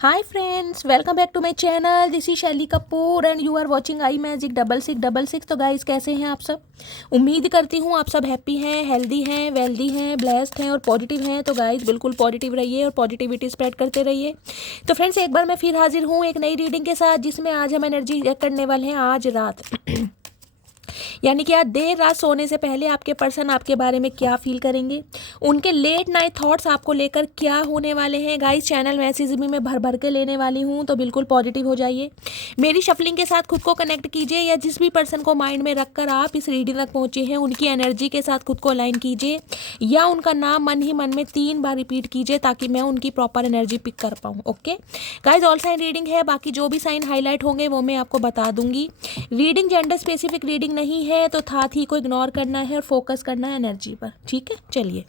Hi friends, welcome back to my channel. This is शैली Kapoor and you are watching I magic 6666। तो guys कैसे हैं आप सब? उम्मीद करती हूँ आप सब हैप्पी हैं, हेल्दी हैं, वेल्दी हैं, ब्लेस्ड हैं और पॉजिटिव हैं। तो गाइस बिल्कुल पॉजिटिव रहिए और पॉजिटिविटी स्प्रेड करते रहिए। तो फ्रेंड्स एक बार मैं फिर हाजिर हूँ एक नई रीडिंग के साथ, जिसमें आज हम एनर्जी चेक करने वाले हैं आज रात यानी कि आज देर रात सोने से पहले आपके पर्सन आपके बारे में क्या फील करेंगे, उनके लेट नाइट थॉट्स आपको लेकर क्या होने वाले हैं। गाइस चैनल मैसेज भी मैं भर भर के लेने वाली हूँ, तो बिल्कुल पॉजिटिव हो जाइए। मेरी शफलिंग के साथ खुद को कनेक्ट कीजिए, या जिस भी पर्सन को माइंड में रखकर आप इस रीडिंग तक पहुँचे हैं उनकी एनर्जी के साथ खुद को अलाइन कीजिए, या उनका नाम मन ही मन में 3 बार रिपीट कीजिए ताकि मैं उनकी प्रॉपर एनर्जी पिक कर पाऊँ। Okay guys, all sign reading है, बाकी जो भी साइन हाईलाइट होंगे वो मैं आपको बता दूंगी। रीडिंग जेंडर स्पेसिफिक रीडिंग नहीं है, तो था ही को इग्नोर करना है और फोकस करना है एनर्जी पर। ठीक है, चलिए।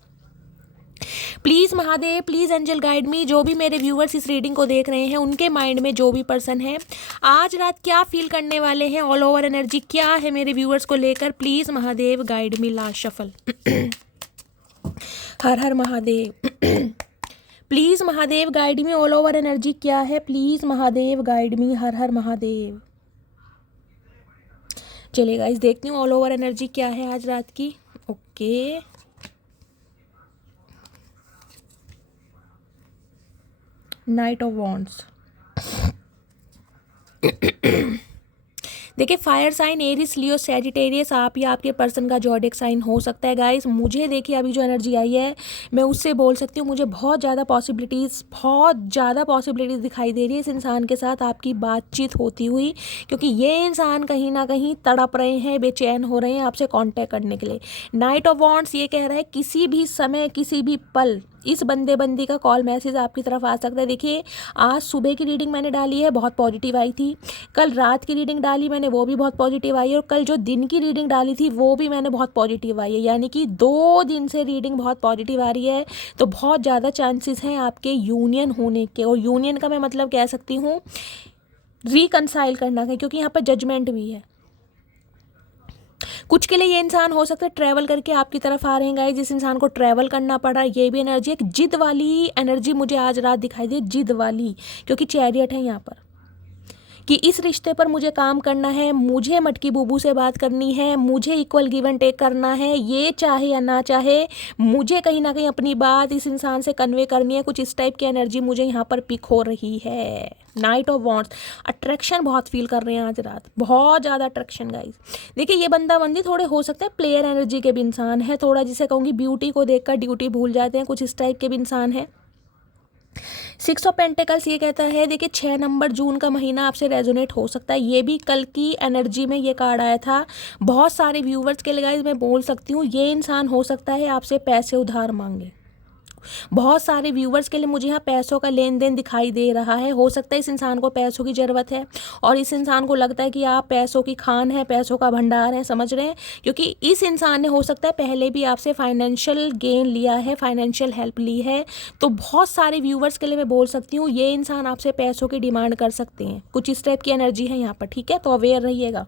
Please Mahadev, please angel guide me. जो भी मेरे व्यूअर्स इस रीडिंग को देख रहे हैं उनके माइंड में जो भी पर्सन है आज रात क्या फील करने वाले हैं, ऑल ओवर एनर्जी क्या है मेरे व्यूअर्स को लेकर, please Mahadev guide me. Last shuffle. हर हर Mahadev. Please Mahadev guide me, all over energy क्या है, प्लीज़ महादेव गाइड मी। हर हर महादेव। चलिए गाइस देखती हूँ ऑल ओवर एनर्जी क्या है आज रात की। Okay, night of wands. देखिए फायर साइन एरिस, लियो, सैजिटेरियस, आप या आपके पर्सन का ज़ोडिएक साइन हो सकता है। गाइस मुझे देखिए अभी जो एनर्जी आई है मैं उससे बोल सकती हूँ, मुझे बहुत ज़्यादा पॉसिबिलिटीज़ दिखाई दे रही है इस इंसान के साथ आपकी बातचीत होती हुई, क्योंकि ये इंसान कहीं ना कहीं तड़प रहे हैं, बेचैन हो रहे हैं आपसे कांटेक्ट करने के लिए। नाइट ऑफ वॉन्ड्स ये कह रहा है किसी भी समय किसी भी पल इस बंदी का कॉल मैसेज आपकी तरफ आ सकता है। देखिए आज सुबह की रीडिंग मैंने डाली है, बहुत पॉजिटिव आई थी। कल रात की रीडिंग डाली मैंने, वो भी बहुत पॉजिटिव आई है। और कल जो दिन की रीडिंग डाली थी वो भी मैंने बहुत पॉजिटिव आई है, यानी कि 2 दिन से रीडिंग बहुत पॉजिटिव आ रही है। तो बहुत ज़्यादा चांसेस हैं आपके यूनियन होने के, और यूनियन का मैं मतलब कह सकती हूँ रिकनसाइल करना है, क्योंकि यहाँ पर जजमेंट भी है। कुछ के लिए ये इंसान हो सकता है ट्रैवल करके आपकी तरफ आ रहे हैं। गाइस जिस इंसान को ट्रैवल करना पड़ रहा है, ये भी एनर्जी, एक जिद वाली एनर्जी मुझे आज रात दिखाई दी, जिद वाली, क्योंकि चैरियट है यहाँ पर कि इस रिश्ते पर मुझे काम करना है, मुझे मटकी बूबू से बात करनी है, मुझे इक्वल गिव एंड टेक करना है, ये चाहे या ना चाहे मुझे कहीं ना कहीं अपनी बात इस इंसान से कन्वे करनी है। कुछ इस टाइप की एनर्जी मुझे यहाँ पर पिक हो रही है। नाइट ऑफ वॉन्ड्स, अट्रैक्शन बहुत फील कर रहे हैं आज रात, बहुत ज़्यादा अट्रैक्शन। गाइस देखिए ये बंदी थोड़े हो सकते हैं प्लेयर एनर्जी के भी इंसान है, थोड़ा जिसे कहूँगी ब्यूटी को देखकर ड्यूटी भूल जाते हैं, कुछ इस टाइप के भी इंसान है। 6 ऑफ पेंटिकल्स ये कहता है, देखिए 6 नंबर जून का महीना आपसे रेजोनेट हो सकता है। ये भी कल की एनर्जी में ये कार्ड आया था। बहुत सारे व्यूवर्स के लिए गाइस मैं बोल सकती हूँ ये इंसान हो सकता है आपसे पैसे उधार मांगे। बहुत सारे व्यूवर्स के लिए मुझे यहाँ पैसों का लेन देन दिखाई दे रहा है। हो सकता है इस इंसान को पैसों की ज़रूरत है और इस इंसान को लगता है कि आप पैसों की खान है, पैसों का भंडार है, समझ रहे हैं, क्योंकि इस इंसान ने हो सकता है पहले भी आपसे फाइनेंशियल गेन लिया है, फाइनेंशियल हेल्प ली है। तो बहुत सारे व्यूवर्स के लिए मैं बोल सकती हूँ ये इंसान आपसे पैसों की डिमांड कर सकते हैं। कुछ इस टाइप की एनर्जी है यहाँ पर, ठीक है, तो अवेयर रहिएगा।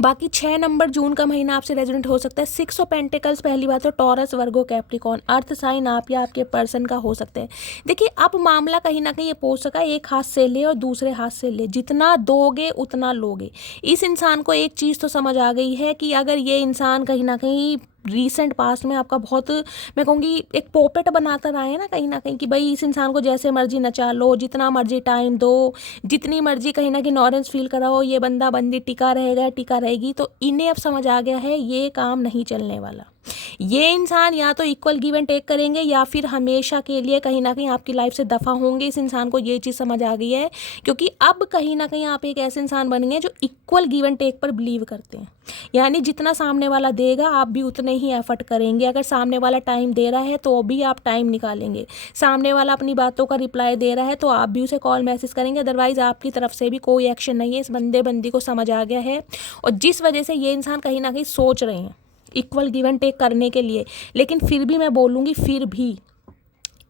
बाकी 6 नंबर जून का महीना आपसे रेजोनेट हो सकता है। 6 ऑफ पेंटिकल्स, पहली बात तो टॉरस, वर्गो, कैप्रिकॉर्न, अर्थ साइन आप या आपके पर्सन का हो सकता है। देखिए अब मामला कहीं ना कहीं ये पूछ सका, एक हाथ से ले और दूसरे हाथ से ले, जितना दोगे उतना लोगे। इस इंसान को एक चीज़ तो समझ आ गई है कि अगर ये इंसान कहीं ना कहीं रीसेंट पास्ट में आपका बहुत, मैं कहूँगी एक पोपेट बनाकर आए ना कहीं ना कहीं, कि भाई इस इंसान को जैसे मर्जी नचा लो, जितना मर्जी टाइम दो, जितनी मर्जी कहीं ना कहीं नॉरेंस फील कराओ, ये बंदी टिका रहेगा, टिका रहेगी। तो इन्हें अब समझ आ गया है ये काम नहीं चलने वाला। ये इंसान या तो इक्वल गिव एंड टेक करेंगे या फिर हमेशा के लिए कहीं ना कहीं आपकी लाइफ से दफ़ा होंगे। इस इंसान को ये चीज़ समझ आ गई है, क्योंकि अब कहीं ना कहीं आप एक ऐसे इंसान बन गए जो इक्वल गिव एंड टेक पर बिलीव करते हैं। यानी जितना सामने वाला देगा आप भी उतने ही एफर्ट करेंगे। अगर सामने वाला टाइम दे रहा है तो भी आप टाइम निकालेंगे। सामने वाला अपनी बातों का रिप्लाई दे रहा है तो आप भी उसे कॉल मैसेज करेंगे। अदरवाइज़ आपकी तरफ से भी कोई एक्शन नहीं है। इस बंदी को समझ आ गया है, और जिस वजह से ये इंसान कहीं ना कहीं सोच रहे हैं इक्वल गिव एंड टेक करने के लिए। लेकिन फिर भी मैं बोलूँगी, फिर भी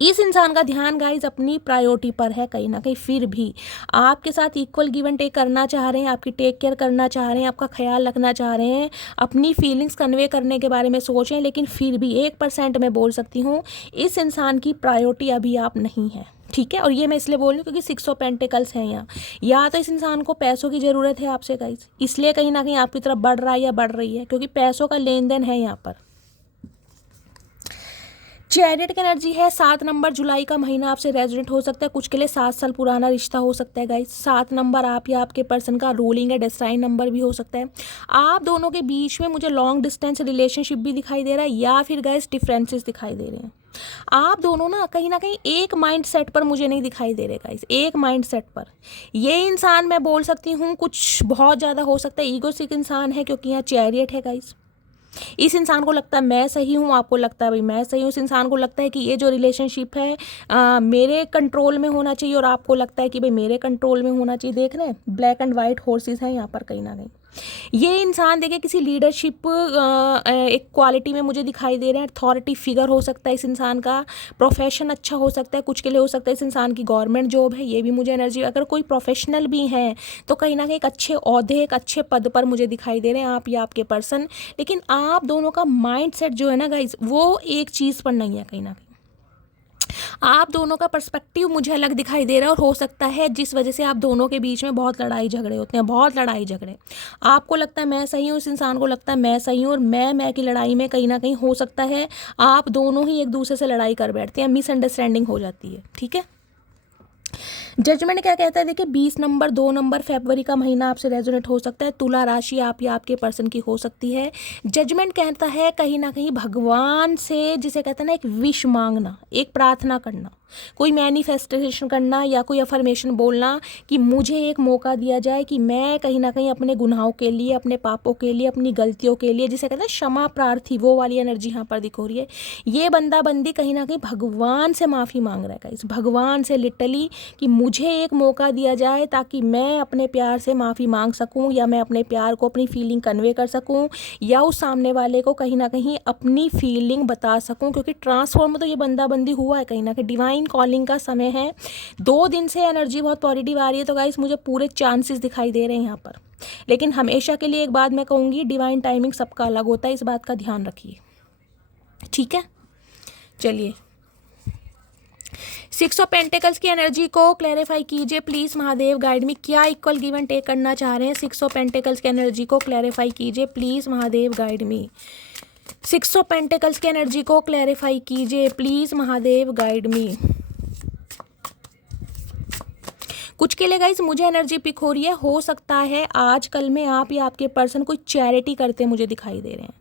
इस इंसान का ध्यान गाइज अपनी प्रायोरिटी पर है कहीं ना कहीं। फिर भी आपके साथ इक्वल गिव एंड टेक करना चाह रहे हैं, आपकी टेक केयर करना चाह रहे हैं, आपका ख्याल रखना चाह रहे हैं, अपनी फीलिंग्स कन्वे करने के बारे में सोच रहे हैं। लेकिन फिर भी 1% मैं बोल सकती हूँ इस इंसान की प्रायोरिटी अभी आप नहीं है, ठीक है। और ये मैं इसलिए बोल रही हूँ क्योंकि 6 ऑफ पेंटिकल्स हैं यहाँ। या तो इस इंसान को पैसों की ज़रूरत है आपसे गाइस, इसलिए कहीं ना कहीं आपकी तरफ बढ़ रहा है या बढ़ रही है, क्योंकि पैसों का लेन देन है यहाँ पर। चैरियट की एनर्जी है 7 नंबर, जुलाई का महीना आपसे रेजोनेट हो सकता है, कुछ के लिए 7 साल पुराना रिश्ता हो सकता है गाइस। 7 नंबर आप या आपके पर्सन का रूलिंग है डेस्टाइन नंबर भी हो सकता है। आप दोनों के बीच में मुझे लॉन्ग डिस्टेंस रिलेशनशिप भी दिखाई दे रहा है, या फिर गाइस डिफरेंसेस दिखाई दे रहे हैं। आप दोनों ना कहीं एक माइंड सेट पर मुझे नहीं दिखाई दे रहे गाइस, एक माइंड सेट पर। ये इंसान मैं बोल सकती हूँ कुछ बहुत ज़्यादा हो सकता है ईगोइस्टिक इंसान है, क्योंकि यहाँ चैरियट है गाइस। इस इंसान को लगता है मैं सही हूँ, आपको लगता है भाई मैं सही हूँ। इस इंसान को लगता है कि ये जो रिलेशनशिप है मेरे कंट्रोल में होना चाहिए, और आपको लगता है कि भाई मेरे कंट्रोल में होना चाहिए। देख रहे हैं ब्लैक एंड वाइट हॉर्सेस हैं यहाँ पर कहीं ना कहीं। ये इंसान देखिए किसी लीडरशिप एक क्वालिटी में मुझे दिखाई दे रहे हैं, अथॉरिटी फिगर हो सकता है इस इंसान का, प्रोफेशन अच्छा हो सकता है, कुछ के लिए हो सकता है इस इंसान की गवर्नमेंट जॉब है, ये भी मुझे एनर्जी। अगर कोई प्रोफेशनल भी हैं तो कहीं ना कहीं एक अच्छे ओहदे, एक अच्छे पद पर मुझे दिखाई दे रहे हैं आप या आपके पर्सन। लेकिन आप दोनों का माइंड सेट जो है ना गाइज, वो एक चीज़ पर नहीं है। कहीं ना कहीं आप दोनों का पर्सपेक्टिव मुझे अलग दिखाई दे रहा है, और हो सकता है जिस वजह से आप दोनों के बीच में बहुत लड़ाई झगड़े होते हैं, बहुत लड़ाई झगड़े। आपको लगता है मैं सही हूँ, इस इंसान को लगता है मैं सही हूँ, और मैं की लड़ाई में कहीं ना कहीं हो सकता है आप दोनों ही एक दूसरे से लड़ाई कर बैठते हैं, मिसअंडरस्टैंडिंग हो जाती है। ठीक है। जजमेंट क्या कहता है देखिए, 20 नंबर 2 नंबर फरवरी का महीना आपसे रेजोनेट हो सकता है, तुला राशि आप या आपके पर्सन की हो सकती है। जजमेंट कहता है कहीं ना कहीं भगवान से, जिसे कहते हैं ना एक विश मांगना, एक प्रार्थना करना, कोई मैनिफेस्टेशन करना, या कोई अफर्मेशन बोलना कि मुझे एक मौका दिया जाए कि मैं कहीं ना कहीं अपने गुनाहों के लिए, अपने पापों के लिए, अपनी गलतियों के लिए, जिसे कहते हैं क्षमा प्रार्थी, वो वाली एनर्जी यहाँ पर दिखो रही है। ये बंदा बंदी कहीं ना कहीं भगवान से माफ़ी मांग रहा है गाइस, भगवान से लिटरली, कि मुझे एक मौका दिया जाए ताकि मैं अपने प्यार से माफ़ी मांग सकूं, या मैं अपने प्यार को, अपनी फीलिंग कन्वे कर सकूं, या उस सामने वाले को कहीं ना कहीं अपनी फीलिंग बता सकूं। क्योंकि ट्रांसफॉर्म तो ये बंदा बंदी हुआ है, कहीं ना कहीं डिवाइन कॉलिंग का समय है। 2 दिन से एनर्जी बहुत पॉजिटिव आ रही है, तो गाइस मुझे पूरे चांसेस दिखाई दे रहे हैं यहाँ पर। लेकिन हमेशा के लिए एक बात मैं कहूँगी, डिवाइन टाइमिंग सबका अलग होता है, इस बात का ध्यान रखिए। ठीक है, चलिए 6 ऑफ पेंटिकल्स की एनर्जी को क्लैरिफाई कीजिए प्लीज़ महादेव गाइड में। क्या इक्वल गिव एंड टेक करना चाह रहे हैं? 6 ऑफ पेंटिकल्स की एनर्जी को क्लैरिफाई कीजिए please Mahadev guide me. 6 of pentacles की एनर्जी को क्लैरिफाई कीजिए प्लीज़ महादेव गाइड मी। कुछ के लिए गाइस मुझे एनर्जी पिक हो रही है, हो सकता है आजकल में आप या आपके पर्सन कोई चैरिटी करते मुझे दिखाई दे रहे हैं।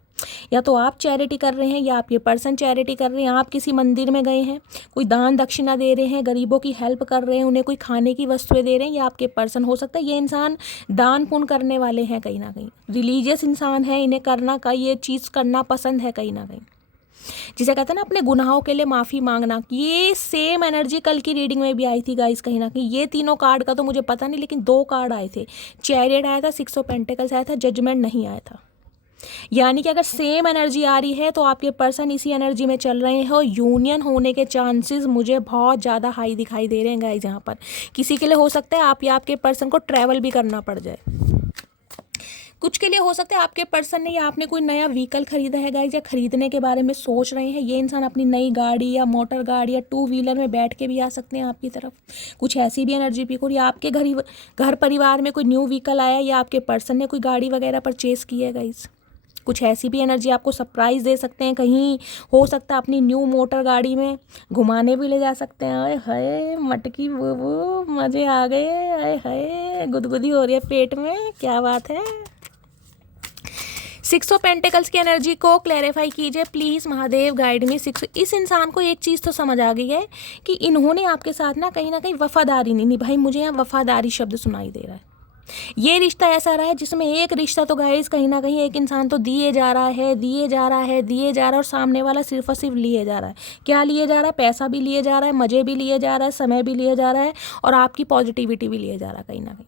या तो आप चैरिटी कर रहे हैं, या आपके पर्सन चैरिटी कर रहे हैं। आप किसी मंदिर में गए हैं, कोई दान दक्षिणा दे रहे हैं, गरीबों की हेल्प कर रहे हैं, उन्हें कोई खाने की वस्तुएं दे रहे हैं, या आपके पर्सन, हो सकता है ये इंसान दान पुण्य करने वाले हैं, कहीं ना कहीं रिलीजियस इंसान है, इन्हें करना का ये चीज़ करना पसंद है कहीं ना कहीं, जिसे कहते हैं ना अपने गुनाहों के लिए माफ़ी मांगना। ये सेम एनर्जी कल की रीडिंग में भी आई थी गाइस कहीं ना कहीं। ये तीनों कार्ड का तो मुझे पता नहीं, लेकिन 2 कार्ड आए थे, चैरियट आया था, 6 ऑफ पेंटिकल्स आया था, जजमेंट नहीं आया था। यानी कि अगर सेम एनर्जी आ रही है तो आपके पर्सन इसी एनर्जी में चल रहे हैं, और यूनियन होने के चांसेस मुझे बहुत ज़्यादा हाई दिखाई दे रहे हैं गाइस। यहाँ पर किसी के लिए हो सकता है आप या आपके पर्सन को ट्रैवल भी करना पड़ जाए। कुछ के लिए हो सकता है आपके पर्सन ने या आपने कोई नया व्हीकल खरीदा है गाइस, या खरीदने के बारे में सोच रहे हैं। ये इंसान अपनी नई गाड़ी या मोटर गाड़ी या 2 व्हीलर में बैठ के भी आ सकते हैं आपकी तरफ। कुछ ऐसी भी एनर्जी पिक हो रही है। आपके घर परिवार में कोई न्यू व्हीकल आया, या आपके पर्सन ने कोई गाड़ी वगैरह परचेज की है गाइस। कुछ ऐसी भी एनर्जी आपको सरप्राइज़ दे सकते हैं। कहीं हो सकता है अपनी न्यू मोटर गाड़ी में घुमाने भी ले जा सकते हैं। अरे हाय मटकी वो मज़े आ गए, अरे हाय गुदगुदी हो रही है पेट में, क्या बात है। 6 ऑफ पेंटिकल्स की एनर्जी को क्लैरिफाई कीजिए प्लीज़ महादेव गाइड मी। 6, इस इंसान को एक चीज़ तो समझ आ गई है कि इन्होंने आपके साथ ना कहीं वफादारी नहीं निभाई। मुझे यहाँ वफादारी शब्द सुनाई दे रहा है। ये रिश्ता ऐसा रहा है जिसमें एक रिश्ता तो गाइस कहीं ना कहीं एक इंसान तो दिए जा रहा है, दिए जा रहा है, दिए जा रहा है, और सामने वाला सिर्फ और सिर्फ लिए जा रहा है। क्या लिए जा रहा है? पैसा भी लिए जा रहा है, मज़े भी लिए जा रहा है, समय भी लिए जा रहा है, और आपकी पॉजिटिविटी भी लिए जा रहा है कहीं ना कहीं।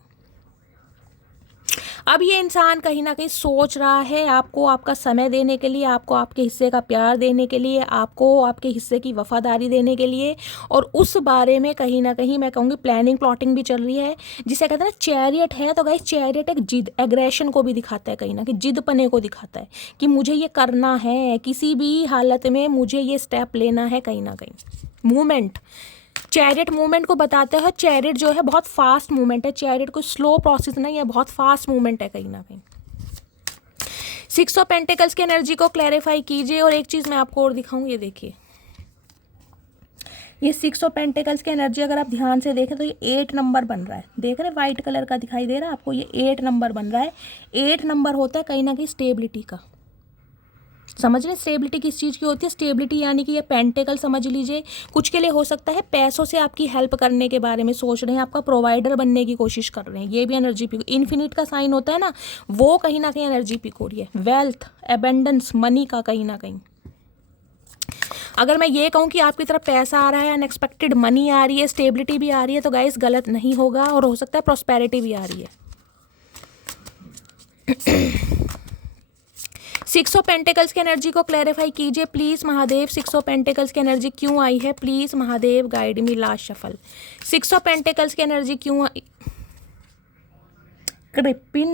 अब ये इंसान कहीं ना कहीं सोच रहा है आपको आपका समय देने के लिए, आपको आपके हिस्से का प्यार देने के लिए, आपको आपके हिस्से की वफादारी देने के लिए, और उस बारे में कहीं ना कहीं मैं कहूँगी प्लानिंग प्लॉटिंग भी चल रही है। जिसे कहते हैं ना चैरियट है, तो गाइस चैरियट एक जिद, एग्रेशन को भी दिखाता है, कहीं ना कहीं जिद पने को दिखाता है कि मुझे ये करना है, किसी भी हालत में मुझे ये स्टेप लेना है, कहीं ना कहीं मूवमेंट। चैरियट मूवमेंट को बताते हैं, चैरियट जो है बहुत फास्ट मूवमेंट है, चैरियट कोई स्लो प्रोसेस नहीं है, बहुत फास्ट मूवमेंट है कहीं ना कहीं। 6 ऑफ पेंटिकल्स की एनर्जी को क्लैरिफाई कीजिए। और एक चीज़ मैं आपको और दिखाऊं, ये देखिए, ये 6 ऑफ पेंटिकल्स की एनर्जी अगर आप ध्यान से देखें तो ये 8 नंबर बन रहा है, देख रहे हैं वाइट कलर का दिखाई दे रहा है आपको, ये 8 नंबर बन रहा है। 8 नंबर होता है कहीं ना कहीं स्टेबिलिटी का, समझ रहे, स्टेबिलिटी किस चीज़ की होती है, स्टेबिलिटी यानी कि ये पेंटिकल समझ लीजिए, कुछ के लिए हो सकता है पैसों से आपकी हेल्प करने के बारे में सोच रहे हैं, आपका प्रोवाइडर बनने की कोशिश कर रहे हैं, ये भी एनर्जी पिक, इन्फिनिट का साइन होता है ना, वो कहीं ना कहीं एनर्जी पिक हो रही है, वेल्थ, एबेंडेंस, मनी का कहीं ना कहीं। अगर मैं ये कहूँ कि आपकी तरफ पैसा आ रहा है, अनएक्सपेक्टेड मनी आ रही है, स्टेबिलिटी भी आ रही है, तो गाइस गलत नहीं होगा, और हो सकता है प्रॉस्पेरिटी भी आ रही है। 6 ऑफ पेंटिकल्स की एनर्जी को क्लैरिफाई कीजिए प्लीज महादेव। 6 ऑफ पेंटिकल्स की एनर्जी क्यों आई है, please Mahadev guide me, last shuffle. 6 of pentacles की एनर्जी क्यों आई, कृपिन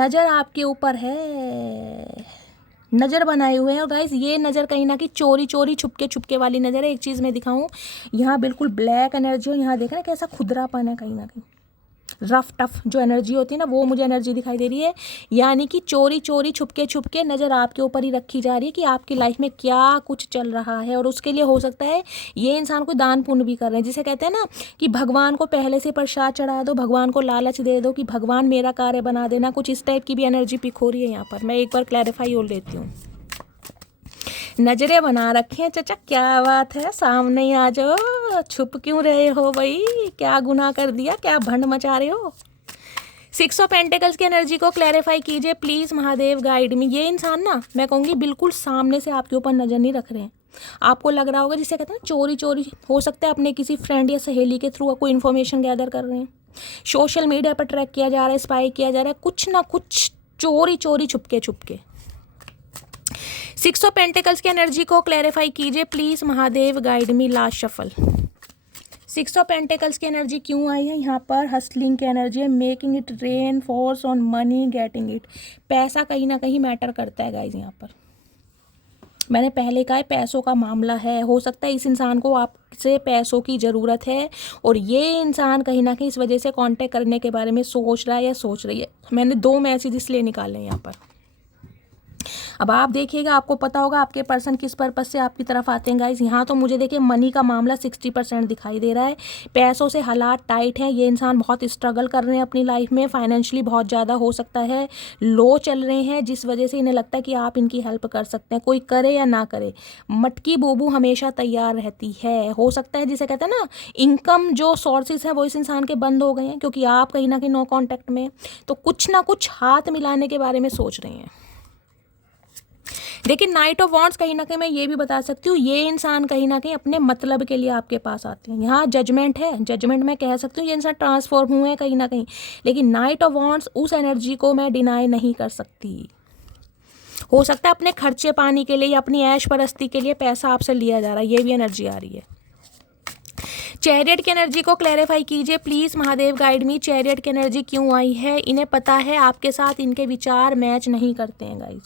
नजर आपके ऊपर है, नज़र बनाए हुए हैं। और गाइस ये नज़र कहीं ना कहीं चोरी चोरी छुपके वाली नज़र है। एक चीज़ मैं दिखाऊं, यहाँ बिल्कुल ब्लैक एनर्जी हो, यहाँ देख रहे हैं कैसा खुदरापन है, कहीं ना कहीं रफ टफ जो एनर्जी होती है ना, वो मुझे एनर्जी दिखाई दे रही है, यानी कि चोरी चोरी छुपके नज़र आपके ऊपर ही रखी जा रही है कि आपकी लाइफ में क्या कुछ चल रहा है। और उसके लिए हो सकता है ये इंसान को दान पुण्य भी कर रहे हैं, जिसे कहते हैं ना कि भगवान को पहले से प्रसाद चढ़ा दो, भगवान को लालच दे दो कि भगवान मेरा कार्य बना देना, कुछ इस टाइप की भी एनर्जी पिक हो रही है यहाँ पर। मैं एक बार क्लैरिफाई और लेती हूँ, नजरें बना रखी हैं चाचा, क्या बात है, सामने ही आ जाओ, छुप क्यों रहे हो भाई, क्या गुनाह कर दिया, क्या भंड मचा रहे हो। 6 ऑफ पेंटिकल्स की एनर्जी को क्लैरिफाई कीजिए प्लीज महादेव गाइड में। ये इंसान ना, मैं कहूँगी बिल्कुल सामने से आपके ऊपर नजर नहीं रख रहे हैं, आपको लग रहा होगा जिसे कहते हैं ना चोरी चोरी, हो सकता है अपने किसी फ्रेंड या सहेली के थ्रू कोई इन्फॉर्मेशन गैदर कर रहे हैं, सोशल मीडिया पर ट्रैक किया जा रहा है, स्पाई किया जा रहा है, कुछ ना कुछ चोरी चोरी छुपके। 6 ऑफ पेंटिकल्स की एनर्जी को क्लैरिफाई कीजिए please Mahadev guide me, last shuffle. 6 of pentacles की एनर्जी क्यों आई है यहाँ पर, हस्लिंग की एनर्जी है, making it rain, force on money, getting it, पैसा कहीं ना कहीं मैटर करता है गाइज यहाँ पर। मैंने पहले कहा है पैसों का मामला है, हो सकता है इस इंसान को आपसे पैसों की ज़रूरत है, और ये इंसान कहीं ना कहीं इस वजह से कांटेक्ट करने के बारे में सोच रहा है या सोच रही है। मैंने 2 मैसेज इसलिए निकाले हैं यहाँ पर। अब आप देखिएगा, आपको पता होगा आपके पर्सन किस पर्पस से आपकी तरफ आते हैं गाइज। यहाँ तो मुझे देखिए मनी का मामला 60% दिखाई दे रहा है, पैसों से हालात टाइट हैं, ये इंसान बहुत स्ट्रगल कर रहे हैं अपनी लाइफ में, फाइनेंशियली बहुत ज़्यादा हो सकता है लो चल रहे हैं, जिस वजह से इन्हें लगता है कि आप इनकी हेल्प कर सकते हैं, कोई करे या ना करे, मटकी बोबू हमेशा तैयार रहती है। हो सकता है जिसे कहते हैं ना इनकम जो सोर्सेज है वो इस इंसान के बंद हो गए हैं, क्योंकि आप कहीं ना कहीं नो कॉन्टैक्ट में, तो कुछ ना कुछ हाथ मिलाने के बारे में सोच रहे हैं। लेकिन नाइट ऑफ वॉन्ड्स कहीं ना कहीं मैं ये भी बता सकती हूँ, ये इंसान कहीं ना कहीं अपने मतलब के लिए आपके पास आते हैं। यहाँ जजमेंट है, जजमेंट मैं कह सकती हूँ ये इंसान ट्रांसफॉर्म हुए हैं कहीं ना कहीं, लेकिन नाइट ऑफ वॉन्ड्स उस एनर्जी को मैं डिनाई नहीं कर सकती। हो सकता है अपने खर्चे पानी के लिए या अपनी ऐश परस्ती के लिए पैसा आपसे लिया जा रहा है, ये भी एनर्जी आ रही है। चैरियट की एनर्जी को क्लैरिफाई कीजिए please Mahadev guide me, chariot की एनर्जी क्यों आई है। इन्हें पता है आपके साथ इनके विचार मैच नहीं करते हैं गाइज,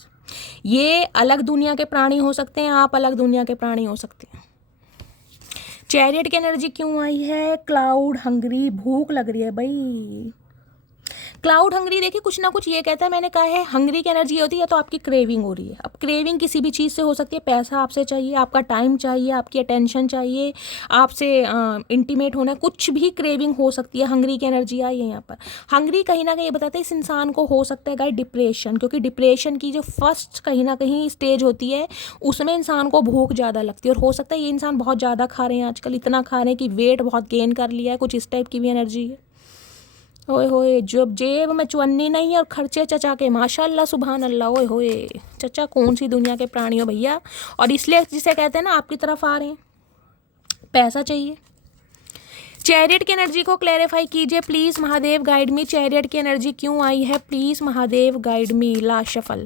ये अलग दुनिया के प्राणी हो सकते हैं, आप अलग दुनिया के प्राणी हो सकते हैं। चैरियट की एनर्जी क्यों आई है, क्लाउड हंग्री, भूख लग रही है भाई, क्लाउड हंग्री देखिए कुछ ना कुछ ये कहता है, मैंने कहा है हंग्री की एनर्जी होती है तो आपकी क्रेविंग हो रही है। अब क्रेविंग किसी भी चीज़ से हो सकती है, पैसा आपसे चाहिए, आपका टाइम चाहिए, आपकी अटेंशन चाहिए, आपसे इंटीमेट होना, कुछ भी क्रेविंग हो सकती है। हंग्री की एनर्जी आई है यहाँ पर। हंग्री कहीं ना कहीं ये बताते हैं इस इंसान को हो सकता है गाइस डिप्रेशन, क्योंकि डिप्रेशन की जो फर्स्ट कहीं ना कहीं स्टेज होती है उसमें इंसान को भूख ज़्यादा लगती है, और हो सकता है ये इंसान बहुत ज़्यादा खा रहे हैं आजकल, इतना खा रहे हैं कि वेट बहुत गेन कर लिया है, कुछ इस टाइप की भी एनर्जी है। ओए होए, जब जेब में चवन्नी नहीं और खर्चे चचा के, माशाल्लाह सुभान अल्लाह। ओए होए, चचा कौन सी दुनिया के प्राणी हो भैया, और इसलिए जिसे कहते हैं ना आपकी तरफ आ रहे हैं, पैसा चाहिए। चैरियट की एनर्जी को क्लैरिफाई कीजिए please Mahadev guide me, chariot की एनर्जी क्यों आई है please Mahadev guide me, last shuffle.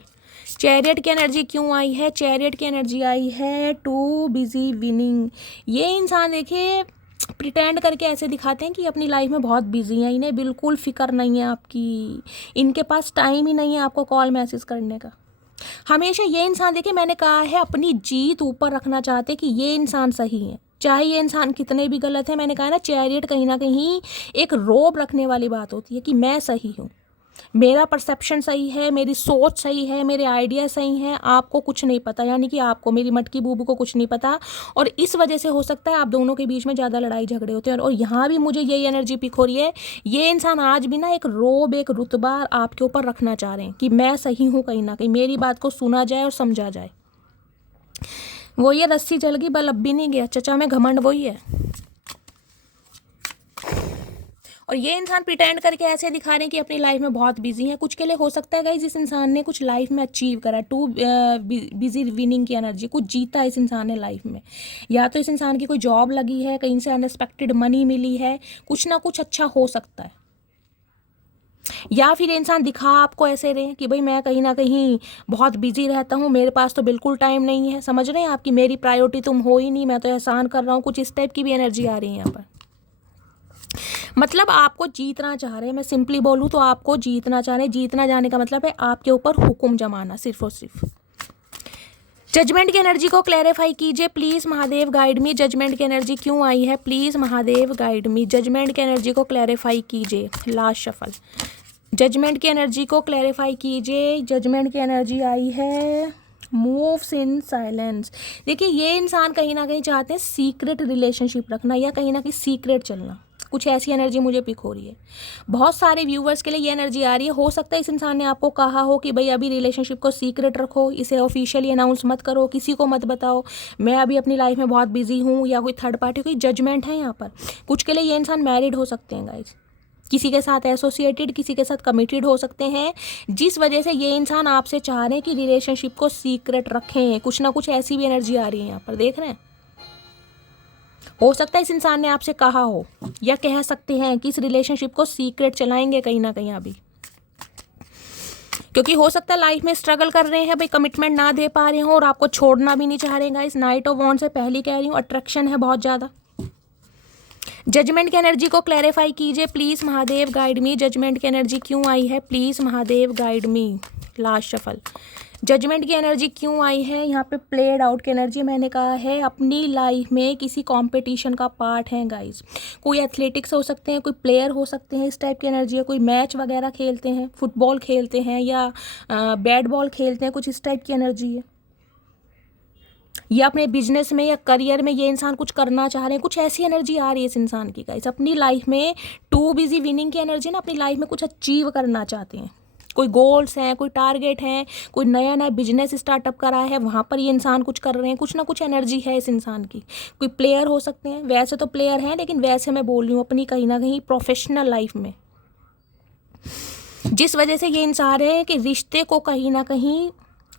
Chariot की एनर्जी क्यों आई है, चैरियट की एनर्जी आई है टू बिजी विनिंग। ये इंसान देखिए प्रिटेंड करके ऐसे दिखाते हैं कि अपनी लाइफ में बहुत बिजी हैं, इन्हें बिल्कुल फिक्र नहीं है आपकी, इनके पास टाइम ही नहीं है आपको कॉल मैसेज करने का। हमेशा ये इंसान देखिए मैंने कहा है अपनी जीत ऊपर रखना चाहते कि ये इंसान सही है, चाहे ये इंसान कितने भी गलत है। मैंने कहा ना, चैरियट कहीं ना कहीं एक रोब रखने वाली बात होती है कि मैं सही हूँ, मेरा परसेप्शन सही है, मेरी सोच सही है, मेरे आइडिया सही हैं, आपको कुछ नहीं पता, यानी कि आपको, मेरी मटकी बूबू को कुछ नहीं पता। और इस वजह से हो सकता है आप दोनों के बीच में ज़्यादा लड़ाई झगड़े होते हैं। और यहाँ भी मुझे यही एनर्जी पिक हो रही है, ये इंसान आज भी ना एक रोब, एक रुतबा आपके ऊपर रखना चाह रहे हैं कि मैं सही हूँ, कहीं ना कहीं मेरी बात को सुना जाए और समझा जाए। वो ये रस्सी जल गई बल्ब भी नहीं गया, चचा में घमंड वही है। और ये इंसान प्रिटेंड करके ऐसे दिखा रहे हैं कि अपनी लाइफ में बहुत बिजी हैं। कुछ के लिए हो सकता है गाइस इस इंसान ने कुछ लाइफ में अचीव करा, टू बिजी विनिंग की एनर्जी, कुछ जीता इस इंसान ने लाइफ में। या तो इस इंसान की कोई जॉब लगी है, कहीं से अनएक्सपेक्टेड मनी मिली है, कुछ ना कुछ अच्छा हो सकता है। या फिर इंसान दिखा आपको ऐसे रहे कि भाई मैं कहीं ना कहीं बहुत बिजी रहता हूँ, मेरे पास तो बिल्कुल टाइम नहीं है। समझ रहे हैं आपकी, मेरी प्रायोरिटी तुम हो ही नहीं, मैं तो एहसान कर रहा हूँ। कुछ इस टाइप की भी एनर्जी आ रही है यहाँ पर। मतलब आपको जीतना चाह रहे हैं, मैं सिंपली बोलूँ तो आपको जीतना चाह रहे हैं। जीतना जाने का मतलब है आपके ऊपर हुक्म जमाना, सिर्फ और सिर्फ। जजमेंट की एनर्जी को क्लैरिफाई कीजिए please Mahadev, guide me. Judgement की एनर्जी क्यों आई है, please Mahadev guide me. Judgement की एनर्जी को क्लैरिफाई कीजिए। Last shuffle. जजमेंट की एनर्जी को क्लैरिफाई कीजिए। जजमेंट की एनर्जी आई है मूव्स इन साइलेंस। देखिए ये इंसान कहीं ना कहीं चाहते हैं सीक्रेट रिलेशनशिप रखना, या कहीं ना कहीं सीक्रेट चलना, कुछ ऐसी एनर्जी मुझे पिक हो रही है। बहुत सारे व्यूवर्स के लिए ये एनर्जी आ रही है। हो सकता है इस इंसान ने आपको कहा हो कि भाई अभी रिलेशनशिप को सीक्रेट रखो, इसे ऑफिशियली अनाउंस मत करो, किसी को मत बताओ, मैं अभी अपनी लाइफ में बहुत बिजी हूँ, या कोई थर्ड पार्टी कोई जजमेंट है यहाँ पर। कुछ के लिए ये इंसान मैरिड हो सकते हैं गाइज, किसी के साथ एसोसिएटेड, किसी के साथ कमिटेड हो सकते हैं, जिस वजह से ये इंसान आपसे चाह रहे हैं कि रिलेशनशिप को सीक्रेट रखें। कुछ ना कुछ ऐसी भी एनर्जी आ रही है यहाँ पर, देख रहे हैं। हो सकता है इस इंसान ने आपसे कहा हो, या कह सकते हैं कि इस रिलेशनशिप को सीक्रेट चलाएंगे कहीं ना कहीं अभी, क्योंकि हो सकता है लाइफ में स्ट्रगल कर रहे हैं भाई, कमिटमेंट ना दे पा रहे हो और आपको छोड़ना भी नहीं चाह रहे हैं। इस नाइट ऑफ वॉन्ड से पहले कह रही हूँ, अट्रैक्शन है बहुत ज़्यादा। जजमेंट की एनर्जी को क्लैरिफाई कीजिए please Mahadev, guide me. Judgement की एनर्जी क्यों आई है, please Mahadev guide me. Last shuffle. Judgement की एनर्जी क्यों आई है यहाँ पे, प्लेड आउट की एनर्जी। मैंने कहा है अपनी लाइफ में किसी कंपटीशन का पार्ट है गाइस, कोई एथलेटिक्स हो सकते हैं, कोई प्लेयर हो सकते हैं, इस टाइप की एनर्जी है। कोई मैच वगैरह खेलते हैं, फुटबॉल खेलते हैं, या बैट बॉल खेलते हैं, कुछ इस टाइप की एनर्जी है। या अपने बिजनेस में या करियर में ये इंसान कुछ करना चाह रहे हैं, कुछ ऐसी एनर्जी आ रही है इस इंसान की गाइस। अपनी लाइफ में टू बिजी विनिंग की एनर्जी ना, अपनी लाइफ में कुछ अचीव करना चाहते हैं, कोई गोल्स हैं, कोई टारगेट हैं, कोई नया नया बिजनेस स्टार्टअप करा है, वहाँ पर ये इंसान कुछ कर रहे हैं। कुछ ना कुछ एनर्जी है इस इंसान की। कोई प्लेयर हो सकते हैं, वैसे तो प्लेयर हैं, लेकिन वैसे मैं बोल रही हूँ अपनी कहीं ना कहीं प्रोफेशनल लाइफ में, जिस वजह से ये इंसान है कि रिश्ते को कहीं ना कहीं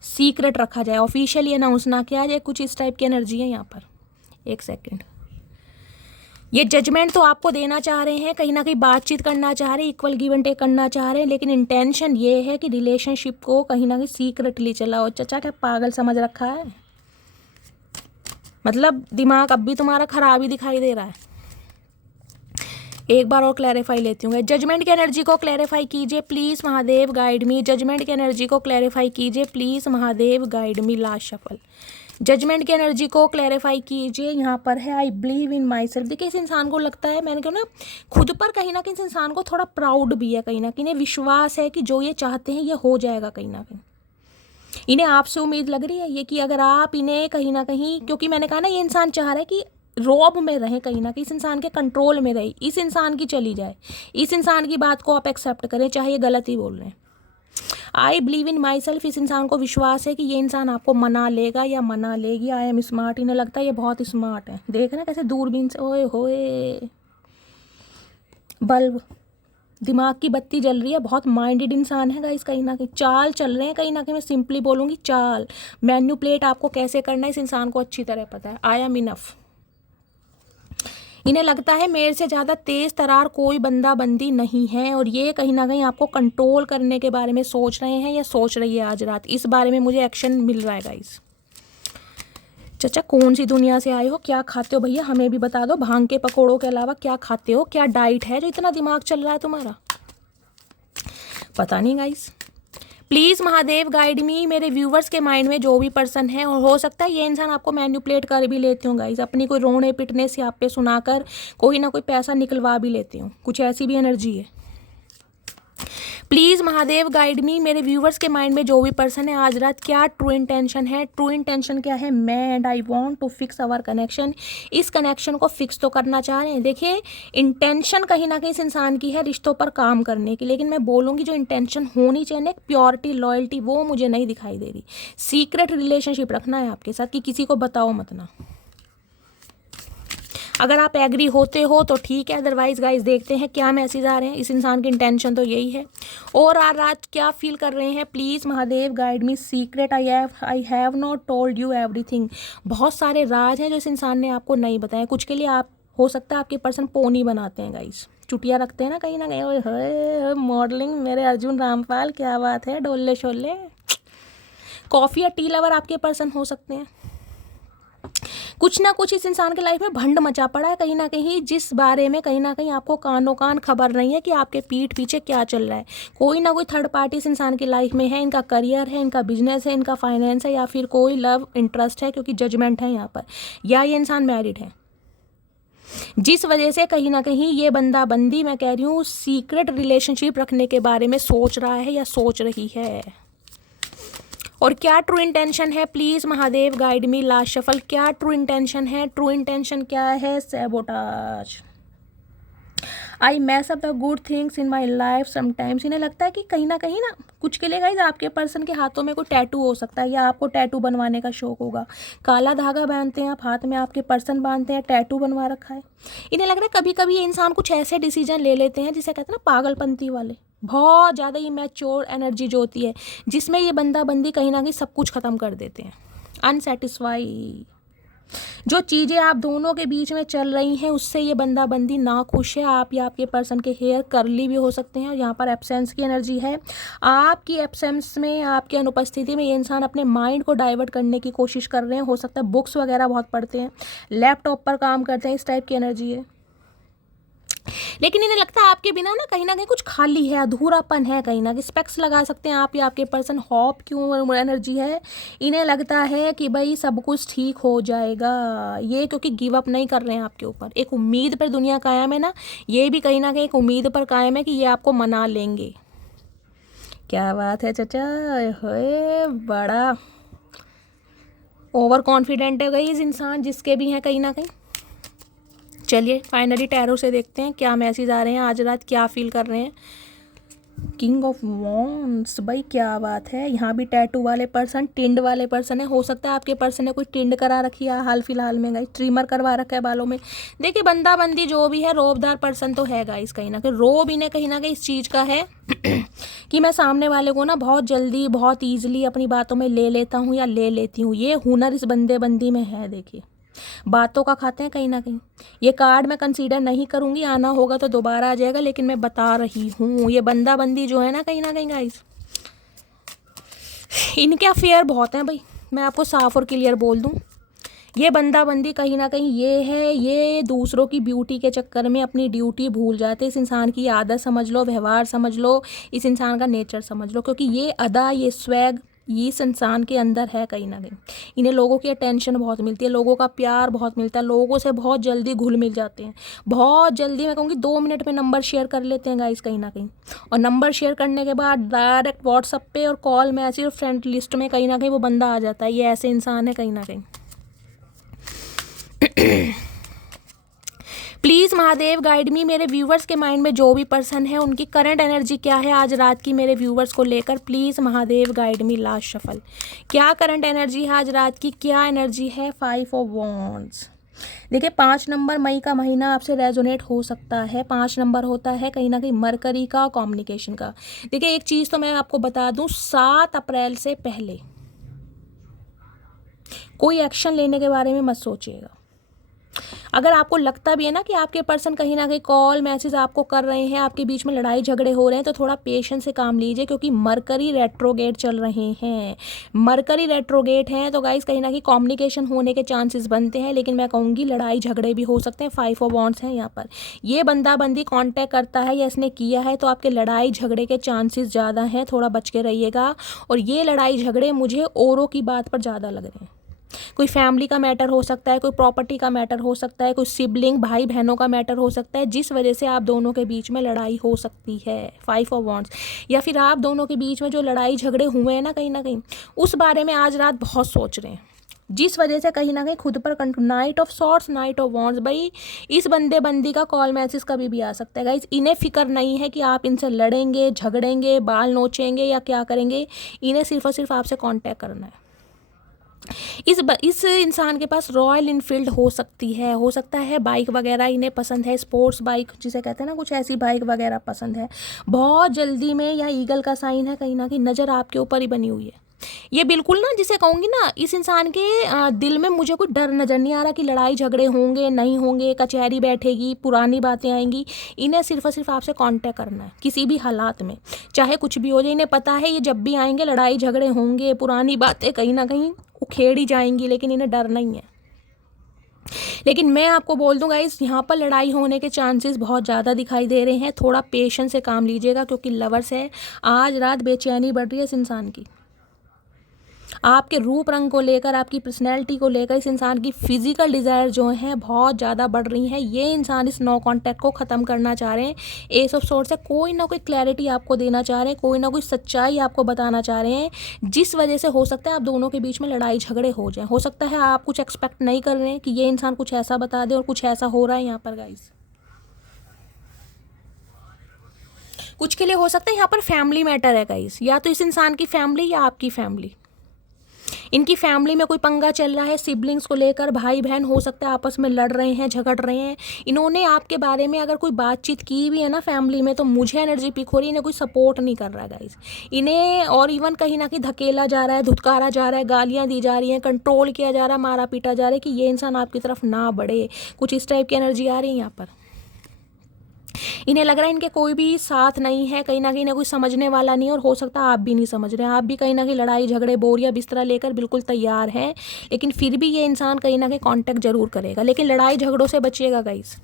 सीक्रेट रखा जाए, ऑफिशियली अनाउंस ना किया जाए। कुछ इस टाइप की एनर्जी है यहाँ पर। एक सेकेंड। ये जजमेंट तो आपको देना चाह रहे हैं, कहीं ना कहीं बातचीत करना चाह रहे हैं, इक्वल गिव एंड टेक करना चाह रहे हैं, लेकिन इंटेंशन ये है कि रिलेशनशिप को कहीं ना कहीं सीक्रेटली चलाओ। चचा क्या पागल समझ रखा है, मतलब दिमाग अब भी तुम्हारा खराब ही दिखाई दे रहा है। एक बार और क्लैरिफाई लेती हूँ। जजमेंट की एनर्जी को क्लैरिफाई कीजिए please Mahadev, guide me. Judgement की एनर्जी को क्लैरिफाई कीजिए please Mahadev, guide me. Last shuffle. Judgement की एनर्जी को क्लैरिफाई कीजिए। यहाँ पर है I believe in my self. देखिए इस इंसान को लगता है, मैंने कहा ना, खुद पर कहीं ना कहीं इस इंसान को थोड़ा प्राउड भी है, कहीं ना कहीं विश्वास है कि जो ये चाहते हैं ये हो जाएगा। कहीं ना कहीं इन्हें आपसे उम्मीद लग रही है ये कि अगर आप इन्हें कहीं ना कहीं, क्योंकि मैंने कहा ना ये इंसान चाह रहा है कि रौब में रहे, कहीं ना कहीं इस इंसान के कंट्रोल में रहे, इस इंसान की चली जाए, इस इंसान की बात को आप एक्सेप्ट करें, चाहे ये गलत ही बोल रहे हैं। I believe in my self. इस इंसान को विश्वास है कि ये इंसान आपको मना लेगा या मना लेगी। I am smart. इन्हें लगता है ये बहुत स्मार्ट है। देख ना कैसे दूरबीन से, ओए होए, बल्ब, दिमाग की बत्ती जल रही है। बहुत माइंडेड इंसान है गाइस, कहीं ना कहीं चाल चल रहे हैं, कहीं ना कहीं मैं सिंपली बोलूँगी चाल। मैन्युपुलेट आपको कैसे करना है इस इंसान को अच्छी तरह पता है। I am enough. इन्हें लगता है मेरे से ज़्यादा तेज़ तरार कोई बंदा बंदी नहीं है, और ये कहीं ना कहीं आपको कंट्रोल करने के बारे में सोच रहे हैं या सोच रही है आज रात। इस बारे में मुझे एक्शन मिल रहा है गाइस। चाचा कौन सी दुनिया से आए हो, क्या खाते हो भैया, हमें भी बता दो। भांग के पकौड़ों के अलावा क्या खाते हो, क्या डाइट है जो इतना दिमाग चल रहा है तुम्हारा, पता नहीं गाइस। प्लीज़ महादेव गाइड मी, मेरे व्यूवर्स के माइंड में जो भी पर्सन है, और हो सकता है ये इंसान आपको मैनिपुलेट कर भी लेते हो गाइस, अपनी कोई रोने पिटने से आप पे सुनाकर कोई ना कोई पैसा निकलवा भी लेते हो, कुछ ऐसी भी एनर्जी है। प्लीज़ महादेव गाइड मी, मेरे व्यूवर्स के माइंड में जो भी पर्सन है, आज रात क्या ट्रू इंटेंशन है। ट्रू इंटेंशन क्या है? मैं and I want to fix our connection. इस कनेक्शन को फिक्स तो करना चाह रहे हैं। देखिए, इंटेंशन कहीं ना कहीं इस इंसान की है रिश्तों पर काम करने की, लेकिन मैं बोलूँगी जो इंटेंशन होनी चाहिए ना, प्योरिटी लॉयल्टी, वो मुझे नहीं दिखाई दे रही। सीक्रेट रिलेशनशिप रखना है आपके साथ कि किसी को बताओ मत ना। अगर आप एग्री होते हो तो ठीक है, अदरवाइज गाइस देखते हैं क्या मैसेज आ रहे हैं। इस इंसान की इंटेंशन तो यही है। और आज रात क्या फील कर रहे हैं? Please Mahadev guide me secret, I have not told you everything. बहुत सारे राज हैं जो इस इंसान ने आपको नहीं बताए। कुछ के लिए आप, हो सकता है आपके पर्सन पोनी बनाते हैं गाइस, चुटिया रखते हैं ना कहीं ना कहीं, मॉडलिंग, मेरे अर्जुन रामपाल, क्या बात है, डोले शोले। कॉफ़ी या टी लवर आपके पर्सन हो सकते हैं। कुछ ना कुछ इस इंसान के लाइफ में भंड मचा पड़ा है कहीं ना कहीं, जिस बारे में कहीं ना कहीं आपको कानों कान खबर नहीं है कि आपके पीठ पीछे क्या चल रहा है। कोई ना कोई थर्ड पार्टी इस इंसान की लाइफ में है। इनका करियर है, इनका बिजनेस है, इनका फाइनेंस है, या फिर कोई लव इंटरेस्ट है, क्योंकि जजमेंट है यहाँ पर, या ये इंसान मैरिड है, जिस वजह से कहीं ना कहीं ये बंदा बंदी, मैं कह रही हूँ, सीक्रेट रिलेशनशिप रखने के बारे में सोच रहा है या सोच रही है। और क्या ट्रू इंटेंशन है? Please Mahadev guide me, last shuffle, क्या ट्रू इंटेंशन है? ट्रू इंटेंशन क्या है? Sabotage. I mess up the good things in my life sometimes. इन्हें लगता है कि कहीं ना कुछ के लिए गाइज आपके पर्सन के हाथों में कोई टैटू हो सकता है, या आपको टैटू बनवाने का शौक होगा। काला धागा बांधते हैं आप हाथ में, आपके पर्सन बांधते हैं, टैटू बनवा रखा है। इन्हें लग रहा है कभी कभी ये इंसान कुछ ऐसे डिसीजन ले लेते हैं जिसे कहते हैं ना पागलपंती वाले, बहुत ज़्यादा ही मैच्योर एनर्जी जो होती है, जिसमें ये बंदा बंदी कहीं ना कहीं सब कुछ ख़त्म कर देते हैं। अनसेटिस्फाई, जो चीज़ें आप दोनों के बीच में चल रही हैं उससे ये बंदा बंदी ना खुश है। आप या आपके पर्सन के हेयर कर्ली भी हो सकते हैं, और यहाँ पर एब्सेंस की एनर्जी है। आपकी एब्सेंस में, आपकी अनुपस्थिति में ये इंसान अपने माइंड को डाइवर्ट करने की कोशिश कर रहे हैं। हो सकता है बुक्स वगैरह बहुत पढ़ते हैं, लैपटॉप पर काम करते हैं, इस टाइप की एनर्जी है। लेकिन इन्हें लगता है आपके बिना ना कहीं कुछ खाली है, अधूरापन है, कहीं ना कहीं स्पेक्स लगा सकते हैं आप या आपके पर्सन। हॉप क्यों एनर्जी है? इन्हें लगता है कि भाई सब कुछ ठीक हो जाएगा, ये क्योंकि गिव अप नहीं कर रहे हैं आपके ऊपर। एक उम्मीद पर दुनिया कायम है ना, ये भी कहीं ना कहीं एक उम्मीद पर कायम है कि ये आपको मना लेंगे। क्या बात है चाचा, बड़ा ओवर कॉन्फिडेंट है गई इस इंसान, जिसके भी हैं कहीं ना कहीं। चलिए फाइनली टैरो से देखते हैं क्या मैसेज आ रहे हैं, आज रात क्या फील कर रहे हैं। किंग ऑफ वॉन्ड्स, भाई क्या बात है। यहाँ भी टैटू वाले पर्सन, टिंड वाले पर्सन है। हो सकता है आपके पर्सन ने कोई टिंड करा रखी है हाल फिलहाल में गाइस, ट्रिमर करवा रखा है बालों में। देखिए बंदा बंदी जो भी है, रोबदार पर्सन तो है गाइस, कहीं ना कहीं रोब इन्हें कहीं ना कहीं इस चीज़ का है कि मैं सामने वाले को ना बहुत जल्दी, बहुत ईजिली अपनी बातों में ले लेता हूँ या ले लेती हूँ। ये हुनर इस बंदे बंदी में है। देखिए बातों का खाते हैं कहीं ना कहीं। ये कार्ड मैं कंसीडर नहीं करूंगी, आना होगा तो दोबारा आ जाएगा, लेकिन मैं बता रही हूँ ये बंदा बंदी जो है ना कहीं गाइस, इनके अफेयर बहुत हैं भाई। मैं आपको साफ और क्लियर बोल दूँ, ये बंदा बंदी कहीं ना कहीं ये है, ये दूसरों की ब्यूटी के चक्कर में अपनी ड्यूटी भूल जाते। इस इंसान की आदत समझ लो, व्यवहार समझ लो, इस इंसान का नेचर समझ लो, क्योंकि ये अदा, ये स्वैग ये इस इंसान के अंदर है कहीं ना कहीं। इन्हें लोगों की अटेंशन बहुत मिलती है, लोगों का प्यार बहुत मिलता है, लोगों से बहुत जल्दी घुल मिल जाते हैं, बहुत जल्दी। मैं कहूँगी 2 मिनट में नंबर शेयर कर लेते हैं गाइस कहीं ना कहीं। और नंबर शेयर करने के बाद डायरेक्ट व्हाट्सअप पे और कॉल मैसेज और फ्रेंड लिस्ट में कहीं ना कहीं वो बंदा आ जाता है। ये ऐसे इंसान है कहीं ना कहीं। प्लीज़ महादेव गाइड मी, मेरे व्यूवर्स के माइंड में जो भी पर्सन है उनकी करंट एनर्जी क्या है आज रात की मेरे व्यूवर्स को लेकर। Please Mahadev guide me, last shuffle, क्या करंट एनर्जी है आज रात की, क्या एनर्जी है। 5 ऑफ वॉन्ड्स। देखिए 5 नंबर मई का महीना आपसे रेजोनेट हो सकता है। 5 नंबर होता है कहीं ना कहीं मरकरी का, कम्युनिकेशन का। देखिए एक चीज़ तो मैं आपको बता दूं, 7 अप्रैल से पहले कोई एक्शन लेने के बारे में मत सोचिएगा। अगर आपको लगता भी है ना कि आपके पर्सन कहीं ना कहीं कॉल मैसेज आपको कर रहे हैं, आपके बीच में लड़ाई झगड़े हो रहे हैं, तो थोड़ा पेशेंस से काम लीजिए, क्योंकि मरकरी रेट्रोगेट चल रहे हैं। मरकरी रेट्रोगेट हैं तो गाइस कहीं ना कहीं कम्युनिकेशन होने के चांसेस बनते हैं, लेकिन मैं कहूँगी लड़ाई झगड़े भी हो सकते हैं। 5 ऑफ वॉन्ड्स हैं यहाँ पर। ये बंदा बंदी कॉन्टैक्ट करता है या इसने किया है तो आपके लड़ाई झगड़े के चांसेस ज़्यादा हैं, थोड़ा बच के रहिएगा। और ये लड़ाई झगड़े मुझे औरों की बात पर ज़्यादा लग रहे हैं। कोई फैमिली का मैटर हो सकता है, कोई प्रॉपर्टी का मैटर हो सकता है, कोई सिबलिंग भाई बहनों का मैटर हो सकता है, जिस वजह से आप दोनों के बीच में लड़ाई हो सकती है। 5 ऑफ वॉन्ड्स। या फिर आप दोनों के बीच में जो लड़ाई झगड़े हुए हैं ना कहीं उस बारे में आज रात बहुत सोच रहे हैं, जिस वजह से कहीं ना कहीं खुद पर control. Knight of swords, knight of wands. भाई इस बंदे बंदी का कॉल मैसेज कभी भी आ सकता है गाइस। इन्हें फिक्र नहीं है कि आप इनसे लड़ेंगे, झगड़ेंगे, बाल नोचेंगे या क्या करेंगे। इन्हें सिर्फ और सिर्फ आपसे कांटेक्ट करना है। इस इंसान के पास रॉयल इनफील्ड हो सकती है, हो सकता है बाइक वगैरह इन्हें पसंद है, स्पोर्ट्स बाइक जिसे कहते हैं ना, कुछ ऐसी बाइक वगैरह पसंद है बहुत जल्दी में। या ईगल का साइन है, कहीं ना कहीं नज़र आपके ऊपर ही बनी हुई है। ये बिल्कुल ना, जिसे कहूँगी ना, इस इंसान के दिल में मुझे कोई डर नज़र नहीं आ रहा कि लड़ाई झगड़े होंगे नहीं होंगे, कचहरी बैठेगी, पुरानी बातें आएंगी। इन्हें सिर्फ और सिर्फ आपसे कांटेक्ट करना है किसी भी हालात में, चाहे कुछ भी हो जाए। इन्हें पता है ये जब भी आएंगे लड़ाई झगड़े होंगे, पुरानी बातें कहीं ना कहीं उखेड़ ही जाएंगी, लेकिन इन्हें डर नहीं है। लेकिन मैं आपको बोल दूं गाइस, यहाँ पर लड़ाई होने के चांसेस बहुत ज़्यादा दिखाई दे रहे हैं। थोड़ा पेशेंस से काम लीजिएगा, क्योंकि लवर्स है। आज रात बेचैनी बढ़ रही है इस इंसान की, आपके रूप रंग को लेकर, आपकी पर्सनैलिटी को लेकर। इस इंसान की फिजिकल डिज़ायर जो हैं बहुत ज़्यादा बढ़ रही हैं। ये इंसान इस नो कॉन्टैक्ट को ख़त्म करना चाह रहे हैं। एस ऑफ सोर्ड्स से कोई ना कोई क्लैरिटी आपको देना चाह रहे हैं, कोई ना कोई सच्चाई आपको बताना चाह रहे हैं, जिस वजह से हो सकता है आप दोनों के बीच में लड़ाई झगड़े हो जाए। हो सकता है आप कुछ एक्सपेक्ट नहीं कर रहे हैं कि ये इंसान कुछ ऐसा बता दे, और कुछ ऐसा हो रहा है यहाँ पर गाइस। कुछ के लिए हो सकता है यहाँ पर फैमिली मैटर है गाइस, या तो इस इंसान की फैमिली या आपकी फैमिली। इनकी फैमिली में कोई पंगा चल रहा है, सिबलिंग्स को लेकर, भाई बहन हो सकता है आपस में लड़ रहे हैं, झगड़ रहे हैं। इन्होंने आपके बारे में अगर कोई बातचीत की भी है ना फैमिली में, तो मुझे एनर्जी पिक हो रही है इन्हें कोई सपोर्ट नहीं कर रहा है गाइस। इन्हें और इवन कहीं ना कहीं धकेला जा रहा है, धुतकारा जा रहा है, गालियाँ दी जा रही हैं, कंट्रोल किया जा रहा है, मारा पीटा जा रहा है कि ये इंसान आपकी तरफ ना बढ़े। कुछ इस टाइप की एनर्जी आ रही है यहाँ पर। इन्हें लग रहा है इनके कोई भी साथ नहीं है, कहीं ना कहीं इन्हें कोई समझने वाला नहीं है, और हो सकता है आप भी नहीं समझ रहे हैं। आप भी कहीं ना कहीं लड़ाई झगड़े, बोरिया बिस्तरा लेकर बिल्कुल तैयार हैं, लेकिन फिर भी ये इंसान कहीं ना कहीं कांटेक्ट जरूर करेगा। लेकिन लड़ाई झगड़ों से बचिएगा गाइस।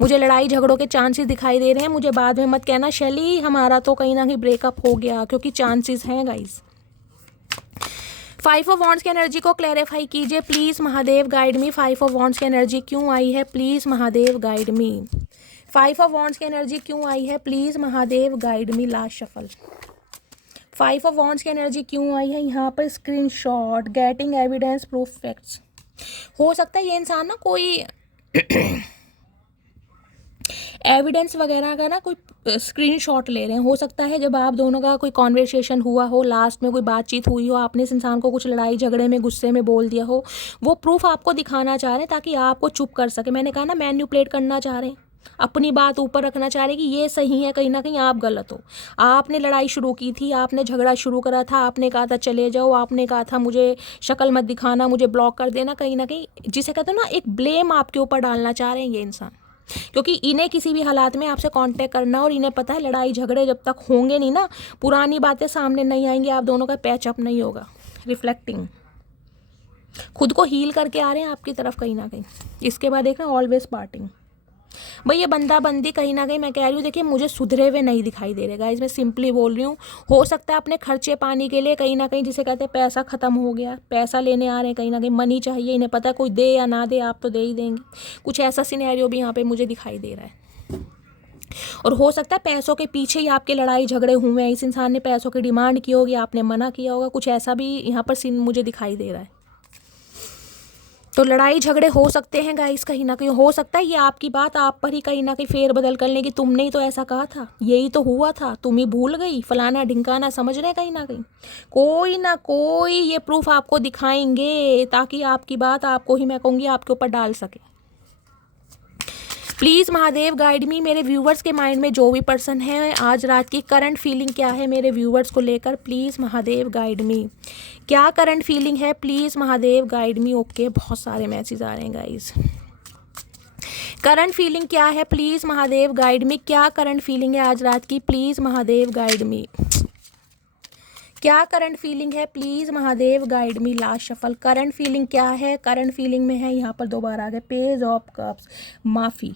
मुझे लड़ाई झगड़ों के चांसेस दिखाई दे रहे हैं। मुझे बाद में मत कहना शैली हमारा तो कहीं ना कहीं ब्रेकअप हो गया, क्योंकि चांसेस हैं गाइस। 5 ऑफ वॉन्ड्स की एनर्जी को क्लैरिफाई कीजिए please, Mahadev guide me. 5 of wands की एनर्जी क्यों आई है please, Mahadev guide me. 5 of wands की एनर्जी क्यों आई है please, Mahadev guide me. Last shuffle. 5 of wands की एनर्जी क्यों आई है यहाँ पर? Screenshot, getting evidence, proof, facts. हो सकता है ये इंसान ना कोई एविडेंस वगैरह का ना कोई स्क्रीनशॉट ले रहे हैं। हो सकता है जब आप दोनों का कोई कॉन्वर्सेशन हुआ हो, लास्ट में कोई बातचीत हुई हो, आपने इस इंसान को कुछ लड़ाई झगड़े में गुस्से में बोल दिया हो, वो प्रूफ आपको दिखाना चाह रहे हैं ताकि आपको चुप कर सके। मैंने कहा ना, मैन्युपुलेट करना चाह रहे हैं, अपनी बात ऊपर रखना चाह रहे हैं कि ये सही है, कहीं ना कहीं आप गलत हो। आपने लड़ाई शुरू की थी, आपने झगड़ा शुरू करा था, आपने कहा था चले जाओ, आपने कहा था मुझे शक्ल मत दिखाना, मुझे ब्लॉक कर देना। कहीं ना कहीं जिसे कहते हैं ना, एक ब्लेम आपके ऊपर डालना चाह रहे हैं ये इंसान, क्योंकि इन्हें किसी भी हालात में आपसे कांटेक्ट करना, और इन्हें पता है लड़ाई झगड़े जब तक होंगे नहीं ना, पुरानी बातें सामने नहीं आएंगी, आप दोनों का पैचअप नहीं होगा। रिफ्लेक्टिंग, खुद को हील करके आ रहे हैं आपकी तरफ कहीं ना कहीं। इसके बाद देखना ऑलवेज पार्टिंग। भाई ये बंदा बंदी कहीं ना कहीं, मैं कह रही हूँ, देखिए मुझे सुधरे हुए नहीं दिखाई दे रहे गाइस, मैं सिंपली बोल रही हूँ। हो सकता है अपने खर्चे पानी के लिए कहीं ना कहीं, जिसे कहते हैं पैसा ख़त्म हो गया, पैसा लेने आ रहे हैं, कहीं ना कहीं मनी चाहिए। इन्हें पता है कोई दे या ना दे, आप तो दे ही देंगे। कुछ ऐसा सिनेरियो भी यहाँ पे मुझे दिखाई दे रहा है। और हो सकता है पैसों के पीछे ही आपके लड़ाई झगड़े हुए हैं, इस इंसान ने पैसों की डिमांड की होगी, आपने मना किया होगा, कुछ ऐसा भी यहाँ पर सीन मुझे दिखाई दे रहा है। तो लड़ाई झगड़े हो सकते हैं गाइस, कहीं ना कहीं हो सकता है ये आपकी बात आप पर ही कहीं ना कहीं फेर बदल कर लें कि तुमने ही तो ऐसा कहा था, यही तो हुआ था, तुम ही भूल गई, फलाना ढिंकाना, समझ रहे हैं। कहीं ना कहीं कोई ना कोई ये प्रूफ आपको दिखाएंगे, ताकि आपकी बात आपको ही, मैं कहूँगी, आपके ऊपर डाल सके। प्लीज़ महादेव गाइड मी। मेरे व्यूवर्स के माइंड में जो भी पर्सन है, आज रात की करंट फीलिंग क्या है मेरे व्यूवर्स को लेकर, प्लीज़ महादेव गाइड मी। क्या करंट फीलिंग है, please Mahadev guide me. Okay, बहुत सारे मैसेज आ रहे हैं गाइस। करंट फीलिंग क्या है प्लीज़ महादेव गाइड मी। क्या करंट फीलिंग है आज रात की, प्लीज़ महादेव गाइड मी। क्या करंट फीलिंग है please Mahadev guide me. Last shuffle, current feeling क्या है। करंट फीलिंग में है यहाँ पर दो बार आ गए, पेज ऑफ कप्स, माफ़ी,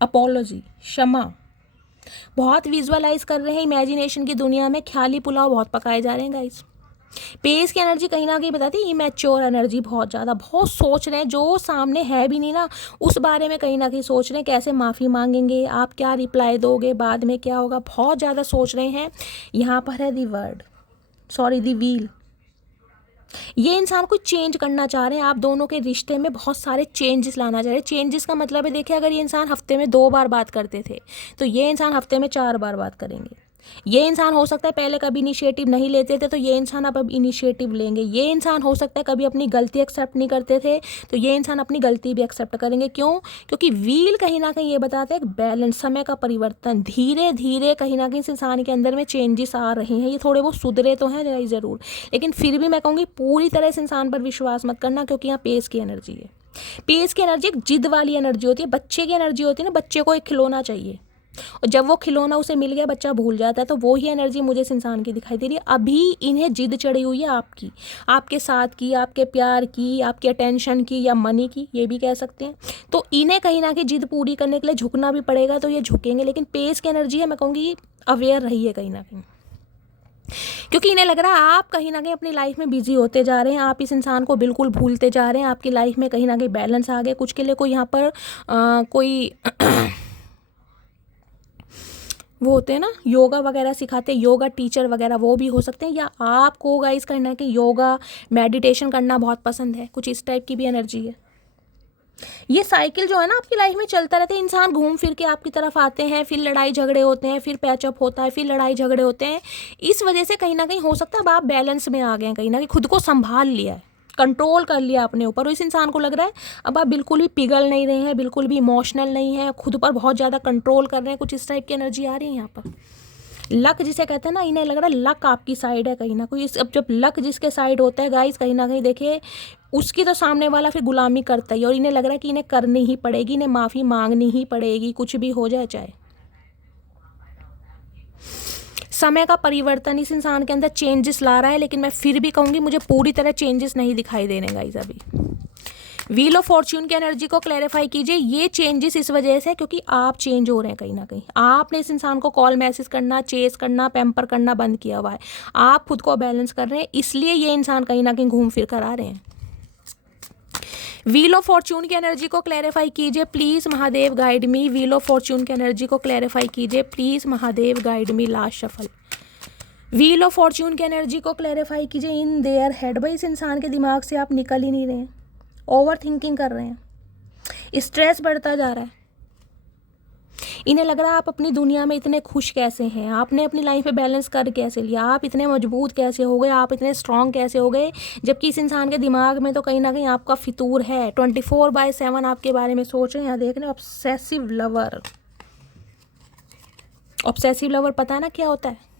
अपोलॉजी, क्षमा। बहुत विजुअलाइज कर रहे हैं इमेजिनेशन की दुनिया में, ख्याली पुलाव बहुत पकाए जा रहे हैं गाइस। पेज की एनर्जी कहीं ना कहीं बताती है इमेच्योर एनर्जी, बहुत ज़्यादा, बहुत सोच रहे हैं, जो सामने है भी नहीं ना उस बारे में कहीं ना कहीं सोच रहे हैं, कैसे माफ़ी मांगेंगे, आप क्या रिप्लाई दोगे, बाद में क्या होगा, बहुत ज़्यादा सोच रहे हैं। यहाँ पर है the word, sorry the wheel. ये इंसान को चेंज करना चाह रहे हैं, आप दोनों के रिश्ते में बहुत सारे चेंजेस लाना चाह रहे हैं। चेंजेस का मतलब है, देखिए अगर ये इंसान हफ्ते में 2 बार बात करते थे तो ये इंसान हफ्ते में 4 बार बात करेंगे। ये इंसान हो सकता है पहले कभी इनिशिएटिव नहीं लेते थे तो ये इंसान अब इनिशिएटिव लेंगे। ये इंसान हो सकता है कभी अपनी गलती एक्सेप्ट नहीं करते थे तो ये इंसान अपनी गलती भी एक्सेप्ट करेंगे। क्यों? क्योंकि व्हील कहीं ना कहीं ये बताता है एक बैलेंस, समय का परिवर्तन, धीरे धीरे कहीं ना कहीं इस इंसान के अंदर में चेंजेस आ रहे हैं। ये थोड़े बहुत सुधरे तो हैं ज़रूर, लेकिन फिर भी मैं कहूँगी पूरी तरह इस इंसान पर विश्वास मत करना, क्योंकि यहाँ पेस की एनर्जी है। पेस की एनर्जी एक जिद वाली एनर्जी होती है, बच्चे की एनर्जी होती है ना, बच्चे को एक खिलौना चाहिए और जब वो खिलौना उसे मिल गया बच्चा भूल जाता है, तो वो ही एनर्जी मुझे इस इंसान की दिखाई दे रही है। अभी इन्हें जिद चढ़ी हुई है आपकी, आपके साथ की, आपके प्यार की, आपके अटेंशन की या मनी की, ये भी कह सकते हैं। तो इन्हें कहीं ना कहीं जिद पूरी करने के लिए झुकना भी पड़ेगा, तो ये झुकेंगे। लेकिन पेस की एनर्जी है, मैं कहूँगी अवेयर रहिए कहीं ना कहीं, क्योंकि इन्हें लग रहा है आप कहीं ना कहीं अपनी लाइफ में बिजी होते जा रहे हैं, आप इस इंसान को बिल्कुल भूलते जा रहे हैं। आपकी लाइफ में कहीं ना कहीं बैलेंस आ गया। कुछ के लिए कोई यहाँ पर कोई वो होते हैं ना योगा वगैरह सिखाते हैं, योगा टीचर वगैरह, वो भी हो सकते हैं। या आपको गाइस करना है कि योगा मेडिटेशन करना बहुत पसंद है, कुछ इस टाइप की भी एनर्जी है। ये साइकिल जो है ना आपकी लाइफ में चलता रहता है, इंसान घूम फिर के आपकी तरफ आते हैं, फिर लड़ाई झगड़े होते हैं, फिर पैचअप होता है, फिर लड़ाई झगड़े होते हैं। इस वजह से कहीं ना कहीं हो सकता है अब आप बैलेंस में आ गए हैं, कहीं ना कहीं खुद को संभाल लिया है, कंट्रोल कर लिया अपने ऊपर। और इस इंसान को लग रहा है अब आप बिल्कुल भी पिघल नहीं रहे हैं, बिल्कुल भी इमोशनल नहीं है, खुद पर बहुत ज़्यादा कंट्रोल कर रहे हैं। कुछ इस टाइप की एनर्जी आ रही है यहाँ पर। लक जिसे कहते हैं ना, इन्हें लग रहा है लक आपकी साइड है कहीं ना कोई। अब जब लक जिसके साइड होता है गाइस, कहीं ना कहीं देखिए उसकी तो सामने वाला फिर गुलामी करता ही, और इन्हें लग रहा है कि इन्हें करनी ही पड़ेगी, इन्हें माफ़ी मांगनी ही पड़ेगी, कुछ भी हो जाए चाहे। समय का परिवर्तन इस इंसान के अंदर चेंजेस ला रहा है, लेकिन मैं फिर भी कहूँगी मुझे पूरी तरह चेंजेस नहीं दिखाई दे रहे गाइस अभी। व्हील ऑफ फॉर्च्यून की एनर्जी को क्लैरिफाई कीजिए। ये चेंजेस इस वजह से क्योंकि आप चेंज हो रहे हैं कहीं ना कहीं। आपने इस इंसान को कॉल मैसेज करना, चेस करना, पैम्पर करना बंद किया हुआ है। आप खुद को बैलेंस कर रहे हैं, इसलिए ये इंसान कहीं ना कहीं घूम फिर कर आ रहे हैं। व्हील ऑफ फॉर्च्यून की एनर्जी को क्लैरिफाई कीजिए please Mahadev guide me. Wheel of Fortune की एनर्जी को क्लैरिफाई कीजिए please Mahadev guide me. Last shuffle, wheel of Fortune की एनर्जी को क्लैरिफाई कीजिए इन देयर हेड। भाई इस इंसान के दिमाग से आप निकल ही नहीं रहे हैं, ओवर थिंकिंग कर रहे हैं, स्ट्रेस बढ़ता जा रहा है। इन्हें लग रहा है आप अपनी दुनिया में इतने खुश कैसे हैं, आपने अपनी लाइफ में बैलेंस कर कैसे लिया, आप इतने मजबूत कैसे हो गए, आप इतने स्ट्रांग कैसे हो गए, जबकि इस इंसान के दिमाग में तो कहीं ना कहीं आपका फितूर है। 24/7 आपके बारे में सोच रहे हैं। यहाँ देख रहे हैं ऑब्सेसिव लवर। ऑब्सेसिव लवर पता है ना क्या होता है?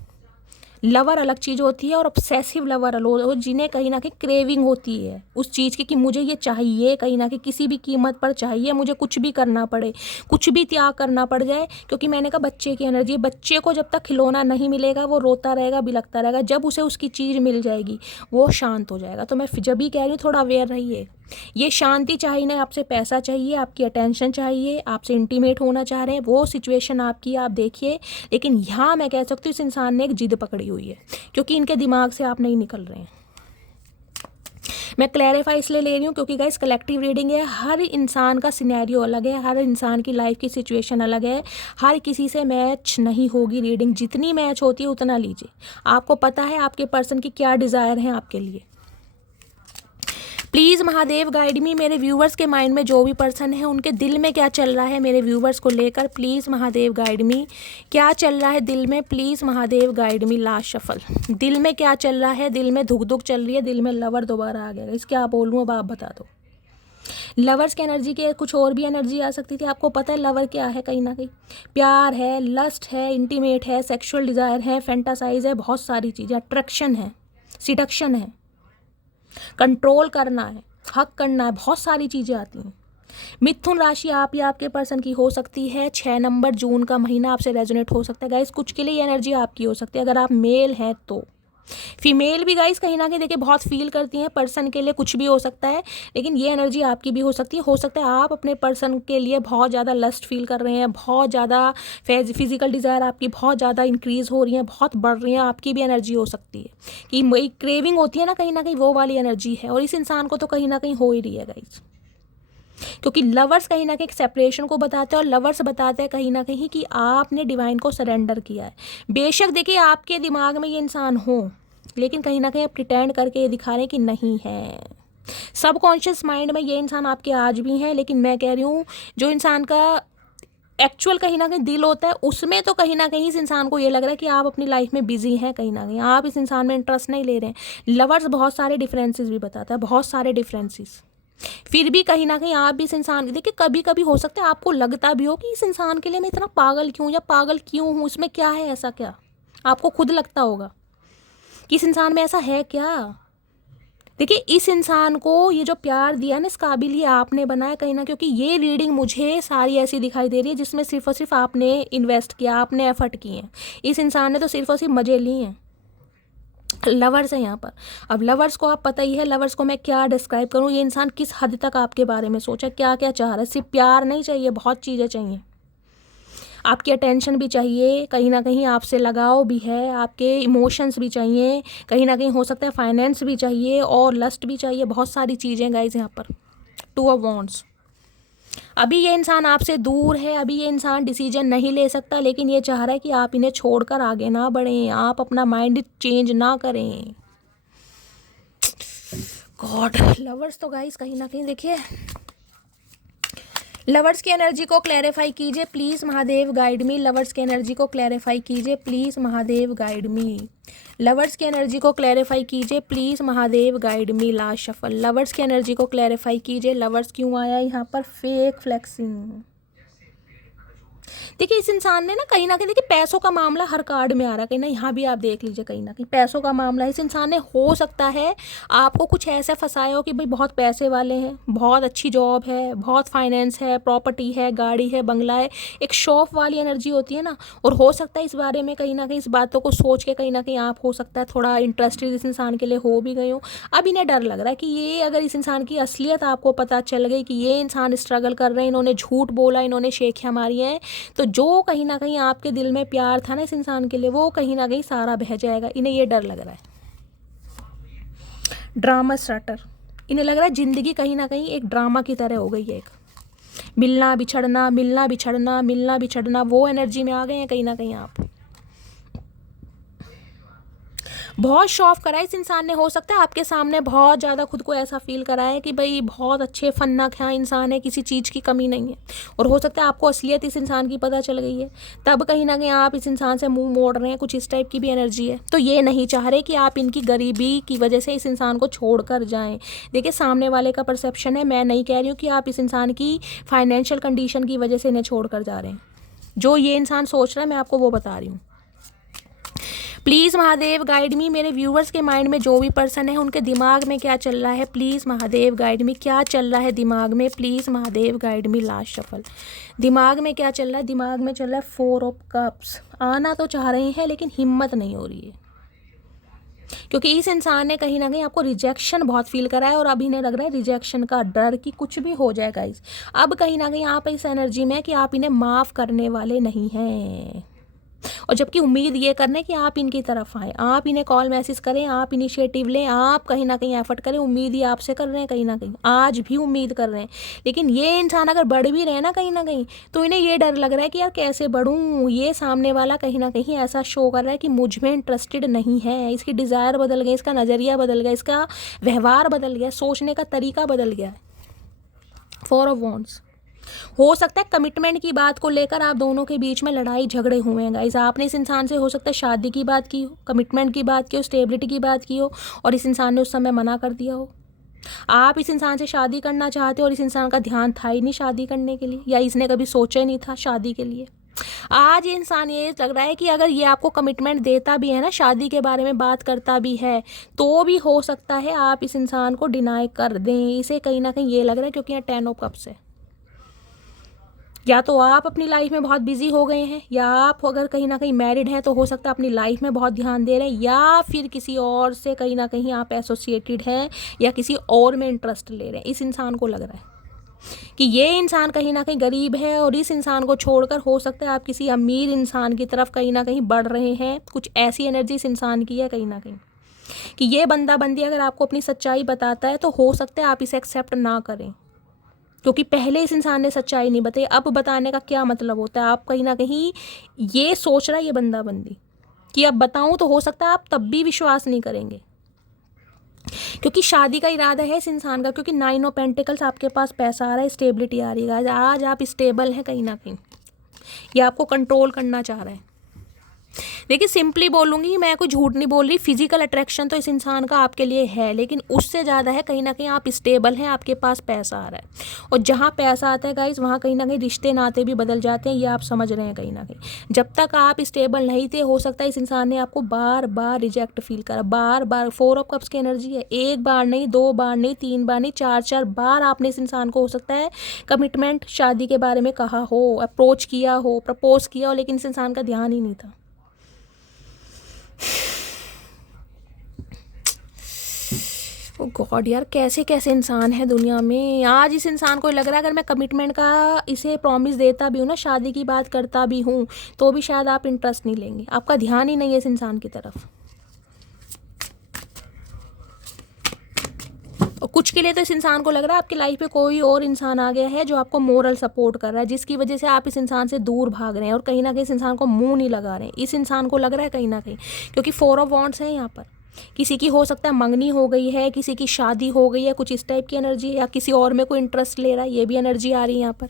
लवर अलग चीज़ होती है और ऑब्सेसिव लवर अलग, जिन्हें कहीं ना कहीं क्रेविंग होती है उस चीज़ की कि मुझे ये चाहिए, कहीं ना कहीं किसी भी कीमत पर चाहिए, मुझे कुछ भी करना पड़े, कुछ भी त्याग करना पड़ जाए। क्योंकि मैंने कहा बच्चे की एनर्जी, बच्चे को जब तक खिलौना नहीं मिलेगा वो रोता रहेगा, बिलखता रहेगा। जब उसे उसकी चीज़ मिल जाएगी वो शांत हो जाएगा। तो मैं जब भी कह रही हूँ थोड़ा अवेयर रहिए। ये शांति चाहिए ना, आपसे पैसा चाहिए, आपकी अटेंशन चाहिए, आपसे इंटीमेट होना चाह रहे हैं, वो सिचुएशन आपकी आप देखिए। लेकिन यहाँ मैं कह सकती हूँ इस इंसान ने एक जिद पकड़ी हुई है, क्योंकि इनके दिमाग से आप नहीं निकल रहे हैं। मैं क्लैरिफाई इसलिए ले रही हूँ क्योंकि गाइस कलेक्टिव रीडिंग है, हर इंसान का सिनेरियो अलग है, हर इंसान की लाइफ की सिचुएशन अलग है, हर किसी से मैच नहीं होगी रीडिंग। जितनी मैच होती है उतना लीजिए। आपको पता है आपके पर्सन की क्या डिज़ायर है आपके लिए। प्लीज़ महादेव गाइड मी। मेरे व्यूवर्स के माइंड में जो भी पर्सन है उनके दिल में क्या चल रहा है मेरे व्यूवर्स को लेकर, प्लीज़ महादेव गाइड मी। क्या चल रहा है दिल में, please Mahadev guide me. Last shuffle, दिल में क्या चल रहा है, दिल में धुक धुक चल रही है, दिल में लवर दोबारा आ गया। इसके आप बोलूँ अब आप बता दो। लवर्स की एनर्जी के कुछ और भी एनर्जी आ सकती थी। आपको पता है लवर क्या है? कहीं ना कहीं प्यार है, लस्ट है, इंटीमेट है, सेक्सुअल डिज़ायर है, फैंटासाइज है, बहुत सारी चीज़ें, अट्रैक्शन है, सिडक्शन है, कंट्रोल करना है, हक करना है, बहुत सारी चीज़ें आती हैं। मिथुन राशि आप या आपके पर्सन की हो सकती है। 6 नंबर जून का महीना आपसे रेजोनेट हो सकता है गाइस। कुछ के लिए ये एनर्जी आपकी हो सकती है अगर आप मेल हैं तो। फीमेल भी गाइस कहीं ना कहीं देखिए बहुत फील करती हैं पर्सन के लिए, कुछ भी हो सकता है, लेकिन ये एनर्जी आपकी भी हो सकती है। हो सकता है आप अपने पर्सन के लिए बहुत ज़्यादा लस्ट फील कर रहे हैं, बहुत ज़्यादा फिजिकल डिज़ायर आपकी बहुत ज़्यादा इंक्रीज़ हो रही है, बहुत बढ़ रही है, आपकी भी एनर्जी हो सकती है कि वही क्रेविंग होती है ना, कहीं ना कहीं वो वाली एनर्जी है और इस इंसान को तो कहीं ना कहीं हो ही रही है गाइस। क्योंकि लवर्स कहीं ना कहीं सेपरेशन को बताते हैं और लवर्स बताते हैं कहीं ना कहीं कि आपने डिवाइन को सरेंडर किया है। बेशक देखिए आपके दिमाग में ये इंसान हो, लेकिन कहीं ना कहीं आप प्रिटेंड करके ये दिखा रहे हैं कि नहीं है। सबकॉन्शियस माइंड में ये इंसान आपके आज भी हैं, लेकिन मैं कह रही हूँ जो इंसान का एक्चुअल कहीं ना कहीं दिल होता है उसमें तो कहीं ना कहीं इस इंसान को ये लग रहा है कि आप अपनी लाइफ में बिजी हैं, कहीं ना कहीं आप इस इंसान में इंटरेस्ट नहीं ले रहे हैं। लवर्स बहुत सारे डिफरेंसेस भी बताता है, बहुत सारे डिफरेंसेस, फिर भी कहीं ना कहीं आप भी इस इंसान, देखिए कभी कभी हो सकता है आपको लगता भी हो कि इस इंसान के लिए मैं इतना पागल क्यों या पागल क्यों हूँ, इसमें क्या है ऐसा, क्या आपको खुद लगता होगा कि इस इंसान में ऐसा है क्या। देखिए इस इंसान को ये जो प्यार दिया ना, इस काबिल ही आपने बनाया कहीं ना, क्योंकि ये रीडिंग मुझे सारी ऐसी दिखाई दे रही है जिसमें सिर्फ और सिर्फ आपने इन्वेस्ट किया, आपने एफर्ट किए हैं। इस इंसान ने तो सिर्फ और सिर्फ मजे लिए हैं। लवर्स है यहाँ पर। अब लवर्स को आप पता ही है, लवर्स को मैं क्या डिस्क्राइब करूँ, ये इंसान किस हद तक आपके बारे में सोचा, क्या क्या चाह रहा है। सिर्फ प्यार नहीं चाहिए, बहुत चीज़ें चाहिए, आपकी अटेंशन भी चाहिए, कहीं ना कहीं आपसे लगाव भी है, आपके इमोशंस भी चाहिए, कहीं ना कहीं हो सकता है फाइनेंस भी चाहिए और लस्ट भी चाहिए, बहुत सारी चीज़ें गाइज यहाँ पर। 2 ऑफ वॉन्ड्स। अभी ये इंसान आपसे दूर है, अभी ये इंसान डिसीजन नहीं ले सकता, लेकिन ये चाह रहा है कि आप इन्हें छोड़कर आगे ना बढ़ें, आप अपना माइंड चेंज ना करें। गॉड, लवर्स तो गाइस कहीं ना कहीं देखिए, लवर्स की एनर्जी को क्लैरिफाई कीजिए please, Mahadev guide me. Lovers की एनर्जी को क्लैरिफाई कीजिए please, Mahadev guide me. Lovers की एनर्जी को क्लैरिफाई कीजिए please, Mahadev guide me. Last shuffle. Lovers की एनर्जी को क्लैरिफाई कीजिए। लवर्स क्यों आया यहाँ पर? Fake flexing. देखिए इस इंसान ने ना कहीं देखिए पैसों का मामला हर कार्ड में आ रहा है, कहीं ना यहाँ भी आप देख लीजिए, कहीं ना कहीं पैसों का मामला इस इंसान ने, हो सकता है आपको कुछ ऐसे फंसाया हो कि भाई बहुत पैसे वाले हैं, बहुत अच्छी जॉब है, बहुत फाइनेंस है, प्रॉपर्टी है, गाड़ी है, बंगला है, एक शौफ वाली एनर्जी होती है ना। और हो सकता है इस बारे में कहीं ना कहीं इस बातों को सोच के कहीं ना कहीं आप हो सकता है थोड़ा इंटरेस्टेड इस इंसान के लिए हो भी गए हो। अब इन्हें डर लग रहा है कि ये अगर इस इंसान की असलियत आपको पता चल गई कि ये इंसान स्ट्रगल कर रहे हैं, इन्होंने झूठ बोला, इन्होंने शेखियाँ मारी हैं, तो जो कहीं ना कहीं आपके दिल में प्यार था ना इस इंसान के लिए, वो कहीं ना कहीं सारा बह जाएगा। इन्हें ये डर लग रहा है। ड्रामा स्टार्टर, इन्हें लग रहा है जिंदगी कहीं ना कहीं एक ड्रामा की तरह हो गई है, एक मिलना बिछड़ना, मिलना बिछड़ना, मिलना बिछड़ना, वो एनर्जी में आ गए हैं कहीं ना कहीं आप। बहुत शो ऑफ करा है इस इंसान ने, हो सकता है आपके सामने बहुत ज़्यादा खुद को ऐसा फील करा है कि भाई बहुत अच्छे फन्ना ख्या इंसान है, किसी चीज़ की कमी नहीं है। और हो सकता है आपको असलियत इस इंसान की पता चल गई है, तब कहीं ना कहीं आप इस इंसान से मुंह मोड़ रहे हैं, कुछ इस टाइप की भी एनर्जी है। तो ये नहीं चाह रहे कि आप इनकी गरीबी की वजह से इस इंसान को छोड़ कर जाएँ। देखिए सामने वाले का परसेप्शन है, मैं नहीं कह रही हूँ कि आप इस इंसान की फाइनेंशियल कंडीशन की वजह से इन्हें छोड़ कर जा रहे हैं। जो ये इंसान सोच रहा है मैं आपको वो बता रही हूँ। प्लीज़ महादेव गाइड मी। मेरे व्यूवर्स के माइंड में जो भी पर्सन है उनके दिमाग में क्या चल रहा है, प्लीज़ महादेव गाइड मी। क्या चल रहा है दिमाग में, please Mahadev guide me. Last shuffle. दिमाग में क्या चल रहा है? दिमाग में चल रहा है 4 ऑफ कप्स। आना तो चाह रहे हैं लेकिन हिम्मत नहीं हो रही है, क्योंकि इस इंसान ने कहीं ना कहीं आपको रिजेक्शन बहुत फील करा है और अभी इन्हें लग रहा है रिजेक्शन का डर कि कुछ भी हो जाएगा इस। अब कहीं ना कहीं आप इस एनर्जी में कि आप इन्हें माफ़ करने वाले नहीं हैं, और जबकि उम्मीद ये करना है कि आप इनकी तरफ आएँ, आप इन्हें कॉल मैसेज करें, आप इनिशिएटिव लें, आप कहीं ना कहीं एफर्ट करें। उम्मीद ही आपसे कर रहे हैं, कहीं ना कहीं आज भी उम्मीद कर रहे हैं, लेकिन ये इंसान अगर बढ़ भी रहे हैं ना कहीं तो इन्हें ये डर लग रहा है कि यार कैसे बढ़ूँ। ये सामने वाला कहीं ना कहीं ऐसा शो कर रहा है कि मुझ में इंटरेस्टेड नहीं है, इसकी डिज़ायर बदल गई, इसका नज़रिया बदल गया, इसका व्यवहार बदल गया, सोचने का तरीका बदल गया है। 4 ऑफ वॉन्ड्स। हो सकता है कमिटमेंट की बात को लेकर आप दोनों के बीच में लड़ाई झगड़े हुए हैं गाइस। आपने इस इंसान से हो सकता है शादी की बात की हो, कमिटमेंट की बात की हो, स्टेबिलिटी की बात की हो, और इस इंसान ने उस समय मना कर दिया हो। आप इस इंसान से शादी करना चाहते हो और इस इंसान का ध्यान था ही नहीं शादी करने के लिए, या इसने कभी सोचा ही नहीं था शादी के लिए। आज ये इंसान ये लग रहा है कि अगर ये आपको कमिटमेंट देता भी है ना, शादी के बारे में बात करता भी है, तो भी हो सकता है आप इस इंसान को डिनाई कर दें। इसे कहीं ना कहीं ये लग रहा है क्योंकि यहाँ 10 ऑफ कप्स है। या तो आप अपनी लाइफ में बहुत बिजी हो गए हैं, या आप अगर कहीं ना कहीं मैरिड हैं तो हो सकता है अपनी लाइफ में बहुत ध्यान दे रहे हैं, या फिर किसी और से कहीं ना कहीं आप एसोसिएटेड हैं या किसी और में इंटरेस्ट ले रहे हैं। इस इंसान को लग रहा है कि ये इंसान कहीं ना कहीं गरीब है और इस इंसान को छोड़कर हो सकता है आप किसी अमीर इंसान की तरफ कहीं ना कहीं बढ़ रहे हैं। कुछ ऐसी एनर्जी इस इंसान की है कहीं ना कहीं कि ये बंदा बंदी अगर आपको अपनी सच्चाई बताता है तो हो सकता है आप इसे एक्सेप्ट ना करें, क्योंकि पहले इस इंसान ने सच्चाई नहीं बताई। अब बताने का क्या मतलब होता है? आप कहीं ना कहीं ये सोच रहा है ये बंदा बंदी कि अब बताऊं तो हो सकता है आप तब भी विश्वास नहीं करेंगे, क्योंकि शादी का इरादा है इस इंसान का। क्योंकि 9 ऑफ पेंटिकल्स आपके पास पैसा आ रहा है, स्टेबिलिटी आ रही है, आज आप स्टेबल हैं कहीं ना कहीं, ये आपको कंट्रोल करना चाह रहा है। देखिए सिंपली बोलूँगी, मैं कोई झूठ नहीं बोल रही, फिजिकल अट्रैक्शन तो इस इंसान का आपके लिए है, लेकिन उससे ज़्यादा है कहीं ना कहीं आप स्टेबल हैं, आपके पास पैसा आ रहा है। और जहाँ पैसा आता है गाइस वहाँ कहीं ना कहीं रिश्ते नाते भी बदल जाते हैं, ये आप समझ रहे हैं कहीं ना कहीं। जब तक आप स्टेबल नहीं थे हो सकता है इस इंसान ने आपको बार बार रिजेक्ट फील करा, बार बार। 4 ऑफ कप्स की एनर्जी है, एक बार नहीं, 2 बार नहीं, 3 बार नहीं, 4 बार आपने इस इंसान को हो सकता है कमिटमेंट शादी के बारे में कहा हो, अप्रोच किया हो, प्रपोज किया हो, लेकिन इस इंसान का ध्यान ही नहीं था। ओ गॉड यार, कैसे कैसे इंसान है दुनिया में। आज इस इंसान को लग रहा है अगर मैं कमिटमेंट का इसे प्रॉमिस देता भी हूँ ना, शादी की बात करता भी हूँ, तो भी शायद आप इंटरेस्ट नहीं लेंगे, आपका ध्यान ही नहीं है इस इंसान की तरफ। और कुछ के लिए तो इस इंसान को लग रहा है आपकी लाइफ में कोई और इंसान आ गया है जो आपको मोरल सपोर्ट कर रहा है, जिसकी वजह से आप इस इंसान से दूर भाग रहे हैं और कहीं ना कहीं इस इंसान को मुंह नहीं लगा रहे हैं। इस इंसान को लग रहा है कहीं ना कहीं, क्योंकि 4 ऑफ वॉन्ड्स है यहाँ पर। किसी की हो सकता है मंगनी हो गई है, किसी की शादी हो गई है, कुछ इस टाइप की एनर्जी है, या किसी और में कोई इंटरेस्ट ले रहा है, ये भी एनर्जी आ रही है यहाँ पर।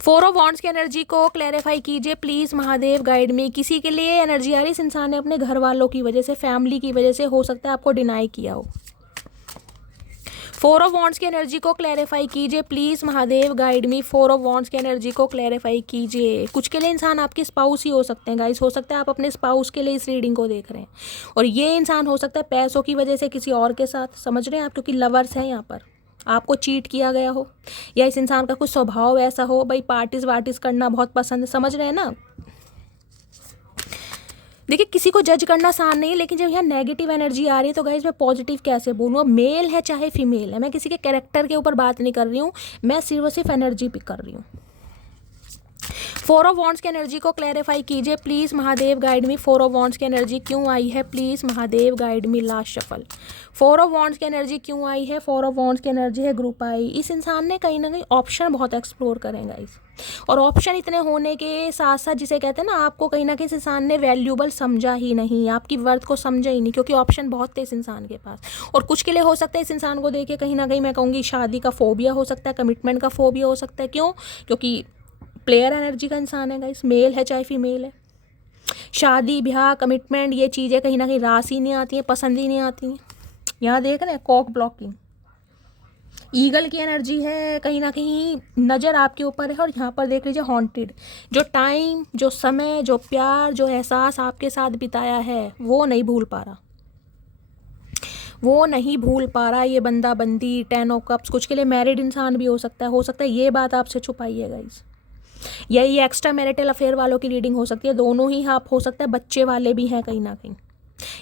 4 ऑफ वॉन्ड्स की एनर्जी को क्लैरिफाई कीजिए प्लीज़ महादेव, गाइड में। किसी के लिए एनर्जी आ रही है इस इंसान ने अपने घर वालों की वजह से, फैमिली की वजह से हो सकता है आपको डिनाई किया हो। 4 ऑफ वॉन्ड्स की एनर्जी को क्लैरिफाई कीजिए please Mahadev, guide me. 4 of wands की एनर्जी को क्लैरिफाई कीजिए। कुछ के लिए इंसान आपके स्पाउस ही हो सकते हैं गाइस, हो सकता है आप अपने स्पाउस के लिए इस रीडिंग को देख रहे हैं, और ये इंसान हो सकता है पैसों की वजह से किसी और के साथ, समझ रहे हैं आप, क्योंकि लवर्स हैं यहाँ पर, आपको चीट किया गया हो, या इस इंसान का कुछ स्वभाव ऐसा हो भाई पार्टीज वार्टीज करना बहुत पसंद है, समझ रहे हैं ना। देखिए किसी को जज करना आसान नहीं है, लेकिन जब यहाँ नेगेटिव एनर्जी आ रही है तो गाइस मैं पॉजिटिव कैसे बोलूँ। मेल है चाहे फीमेल है, मैं किसी के कैरेक्टर के ऊपर बात नहीं कर रही हूँ, मैं सिर्फ एनर्जी पिक कर रही हूँ। 4 ऑफ वॉन्ड्स की एनर्जी को क्लैरिफाई कीजिए please Mahadev, guide me. 4 of wands की एनर्जी क्यों आई है please Mahadev, guide me. Last shuffle. 4 of wands की एनर्जी क्यों आई है? 4 ऑफ वॉन्ड्स की एनर्जी है ग्रुप आई। इस इंसान ने कहीं ना कहीं ऑप्शन बहुत एक्सप्लोर करेंगे इस, और ऑप्शन इतने होने के साथ साथ जिसे कहते हैं ना, आपको कहीं ना कहीं इस इंसान ने वैल्यूबल समझा ही नहीं, आपकी वर्थ को समझा ही नहीं, क्योंकि ऑप्शन बहुत थे इस इंसान के पास। और कुछ के लिए हो सकता है इस इंसान को देखे कहीं ना कहीं मैं कहूँगी शादी का फोबिया हो सकता है, कमिटमेंट का फोबिया हो सकता है। क्यों? क्योंकि प्लेयर एनर्जी का इंसान है गाइस, मेल है चाहे फीमेल है। शादी ब्याह कमिटमेंट ये चीज़ें कहीं ना कहीं रास ही नहीं आती हैं, पसंद ही नहीं आती हैं। यहाँ देख रहे हैं कॉक ब्लॉकिंग, ईगल की एनर्जी है, कहीं ना कहीं नज़र आपके ऊपर है। और यहाँ पर देख लीजिए हॉन्टेड, जो टाइम, जो समय, जो प्यार, जो एहसास आपके साथ बिताया है वो नहीं भूल पा रहा, वो नहीं भूल पा रहा ये बंदा बंदी। 10 ऑफ कप्स, कुछ के लिए मैरिड इंसान भी हो सकता है ये बात आपसे छुपाई है गाइस। यही एक्स्ट्रा मैरिटल अफेयर वालों की रीडिंग हो सकती है, दोनों ही आप हो सकता है, बच्चे वाले भी हैं कहीं ना कहीं,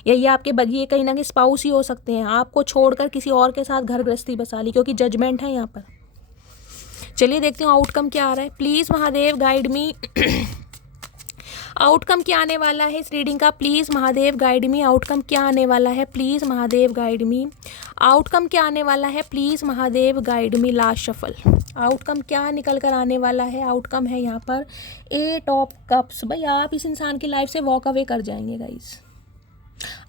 यही आपके बगिए कहीं ना कहीं स्पाउस ही हो सकते हैं, आपको छोड़कर किसी और के साथ घर गृहस्थी बसा ली, क्योंकि जजमेंट है यहाँ पर। चलिए देखते हूँ आउटकम क्या आ रहा है please Mahadev, guide me. Outcome क्या आने वाला है इस रीडिंग का please Mahadev, guide me. Outcome क्या आने वाला है please Mahadev, guide me. Outcome क्या आने वाला है please Mahadev, guide me. Last shuffle. Outcome क्या निकल कर आने वाला है? आउटकम है यहाँ पर 8 ऑफ कप्स। भाई आप इस इंसान की लाइफ से वॉक अवे कर जाएंगे गाइस।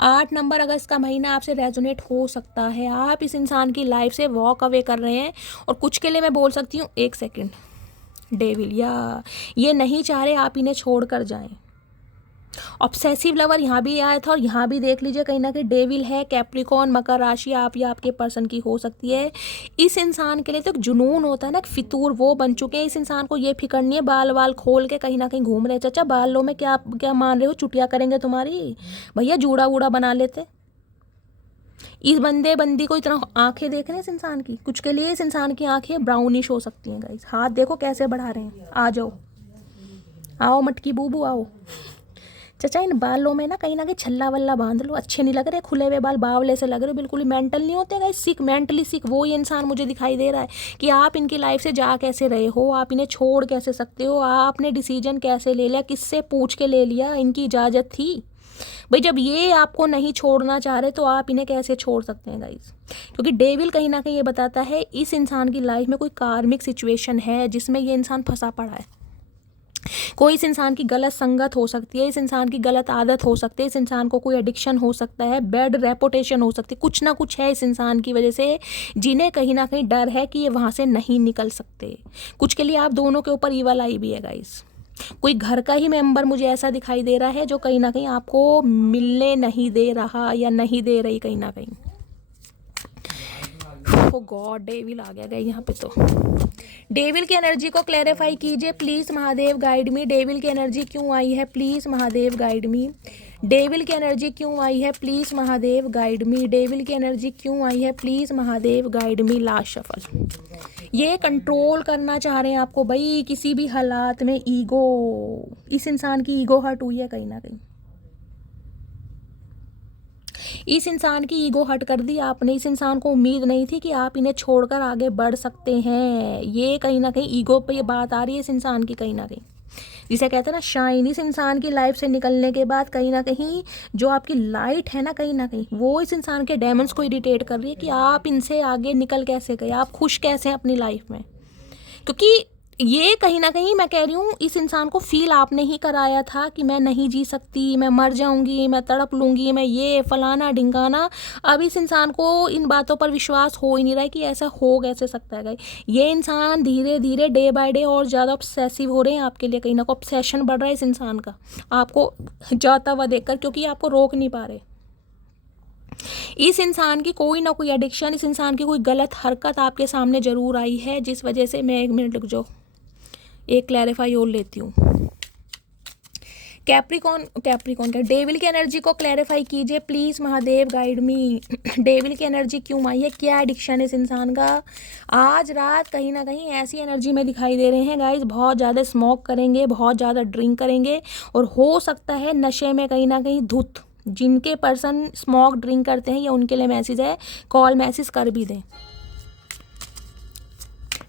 8 नंबर अगस्त का महीना आपसे रेजोनेट हो सकता है, आप इस इंसान की लाइफ से वॉक अवे कर रहे हैं। और कुछ के लिए मैं बोल सकती हूँ 1 सेकेंड, डेविल, या ये नहीं चाह रहे आप इन्हें छोड़ कर जाएं। ऑब्सेसिव लवर यहाँ भी आया था, और यहाँ भी देख लीजिए कहीं ना कहीं डेविल है, कैप्रिकॉन, मकर राशि आप या आपके पर्सन की हो सकती है। इस इंसान के लिए तो एक जुनून होता है ना, फितूर, वो बन चुके हैं। इस इंसान को ये फिक्र नहीं है, बाल वाल खोल के कहीं ना कहीं घूम रहे हैं। चाचा बालों में क्या क्या मान रहे हो, चुटिया करेंगे तुम्हारी, भैया जूड़ा वूड़ा बना लेते। इस बंदे बंदी को इतना आंखें देख रहे हैं इस इंसान की, कुछ के लिए इस इंसान की आंखें ब्राउनिश हो सकती हैं गाइस। हाथ देखो कैसे बढ़ा रहे हैं, आ जाओ आओ मटकी बूबू आओ। चाचा इन बालों में ना कहीं छल्ला वल्ला बांध लो, अच्छे नहीं लग रहे, खुले हुए बाल बावले से लग रहे, बिल्कुल ही मेंटल नहीं होते गाइस। सिक, मेंटली सिक वो ही इंसान मुझे दिखाई दे रहा है कि आप इनकी लाइफ से जा कैसे रहे हो, आप इन्हें छोड़ कैसे सकते हो, आपने डिसीजन कैसे ले लिया, किससे पूछ के ले लिया, इनकी इजाज़त थी भाई। जब ये आपको नहीं छोड़ना चाह रहे तो आप इन्हें कैसे छोड़ सकते हैं गाइस। क्योंकि डेविल कहीं ना कहीं ये बताता है इस इंसान की लाइफ में कोई कार्मिक सिचुएशन है जिसमें ये इंसान फंसा पड़ा है। कोई इस इंसान की गलत संगत हो सकती है, इस इंसान की गलत आदत हो सकती है, इस इंसान को कोई एडिक्शन हो सकता है, बैड रेपुटेशन हो सकती है, कुछ ना कुछ है इस इंसान की वजह से जिन्हें कहीं ना कहीं डर है कि ये वहाँ से नहीं निकल सकते। कुछ के लिए आप दोनों के ऊपर ईवल आई भी है गाइस। कोई घर का ही मेंबर मुझे ऐसा दिखाई दे रहा है जो कहीं ना कहीं आपको मिलने नहीं दे रहा या नहीं दे रही कहीं ना कहीं। ओ गॉड, डेविल आ गया गई यहाँ पे। तो डेविल की एनर्जी को क्लैरिफाई कीजिए please Mahadev guide me. Devil की एनर्जी क्यों आई है please Mahadev guide me. Devil की एनर्जी क्यों आई है please Mahadev guide me. Devil की एनर्जी क्यों आई है please Mahadev guide me. Last shuffle. ये कंट्रोल करना चाह रहे हैं आपको भाई किसी भी हालात में। ईगो, इस इंसान की ईगो हर्ट हुई है कहीं ना कहीं। इस इंसान की ईगो हट कर दी आपने। इस इंसान को उम्मीद नहीं थी कि आप इन्हें छोड़कर आगे बढ़ सकते हैं। ये कहीं ना कहीं ईगो पे ये बात आ रही है इस इंसान की कहीं ना कहीं, जिसे कहते हैं ना शाइन। इस इंसान की लाइफ से निकलने के बाद कहीं ना कहीं जो आपकी लाइट है ना कहीं वो इस इंसान के डेमंस को इरिटेट कर रही है कि आप इनसे आगे निकल कैसे गए, आप खुश कैसे हैं अपनी लाइफ में। क्योंकि ये कहीं ना कहीं मैं कह रही हूँ इस इंसान को फील आपने ही कराया था कि मैं नहीं जी सकती, मैं मर जाऊंगी, मैं तड़प लूंगी, मैं ये फलाना ढिंगाना। अब इस इंसान को इन बातों पर विश्वास हो ही नहीं रहा है कि ऐसा हो कैसे सकता है। ये इंसान धीरे धीरे डे बाय डे और ज़्यादा ऑब्सेसिव हो रहे हैं आपके लिए। कहीं ना कहीं ऑब्सेशन बढ़ रहा है इस इंसान का आपको जाता हुआ देखकर, क्योंकि आपको रोक नहीं पा रहे। इस इंसान की कोई ना कोई एडिक्शन, इस इंसान की कोई गलत हरकत आपके सामने ज़रूर आई है, जिस वजह से मैं 1 मिनट रुक जाओ, एक क्लैरिफाई और लेती हूँ। कैप्रिकॉन क्या डेविल की एनर्जी को क्लैरिफाई कीजिए please Mahadev guide me. Devil की एनर्जी क्यों आई है, क्या एडिक्शन है इस इंसान का। आज रात कहीं ना कहीं ऐसी एनर्जी में दिखाई दे रहे हैं गाइज, बहुत ज़्यादा स्मोक करेंगे, बहुत ज़्यादा ड्रिंक करेंगे, और हो सकता है नशे में कहीं ना कहीं धुत। जिनके पर्सन स्मोक ड्रिंक करते हैं ये उनके लिए मैसेज है, कॉल मैसेज कर भी दें।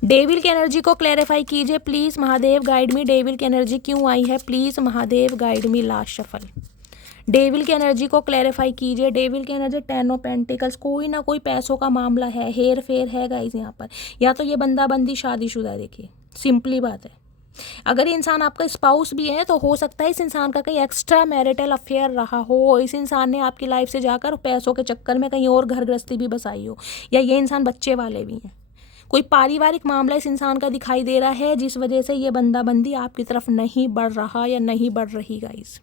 डेविल की एनर्जी को क्लैरिफाई कीजिए please Mahadev guide me. Devil की एनर्जी क्यों आई है please Mahadev guide me. Last shuffle. Devil की एनर्जी को क्लैरिफाई कीजिए। डेविल की एनर्जी 10 ऑफ पेंटिकल्स, कोई ना कोई पैसों का मामला है, हेर फेर है गाइज यहाँ पर, या तो ये बंदा बंदी शादीशुदा है। देखिए सिंपली बात है, अगर ये इंसान आपका स्पाउस भी है तो हो सकता है इस इंसान का कहीं एक्स्ट्रा मैरिटल अफेयर रहा हो, इस इंसान ने आपकी लाइफ से जाकर पैसों के चक्कर में कहीं और घर गृहस्थी भी बसाई हो, या ये इंसान बच्चे वाले भी हैं। कोई पारिवारिक मामला इस इंसान का दिखाई दे रहा है जिस वजह से ये बंदा बंदी आपकी तरफ नहीं बढ़ रहा या नहीं बढ़ रही गाइस।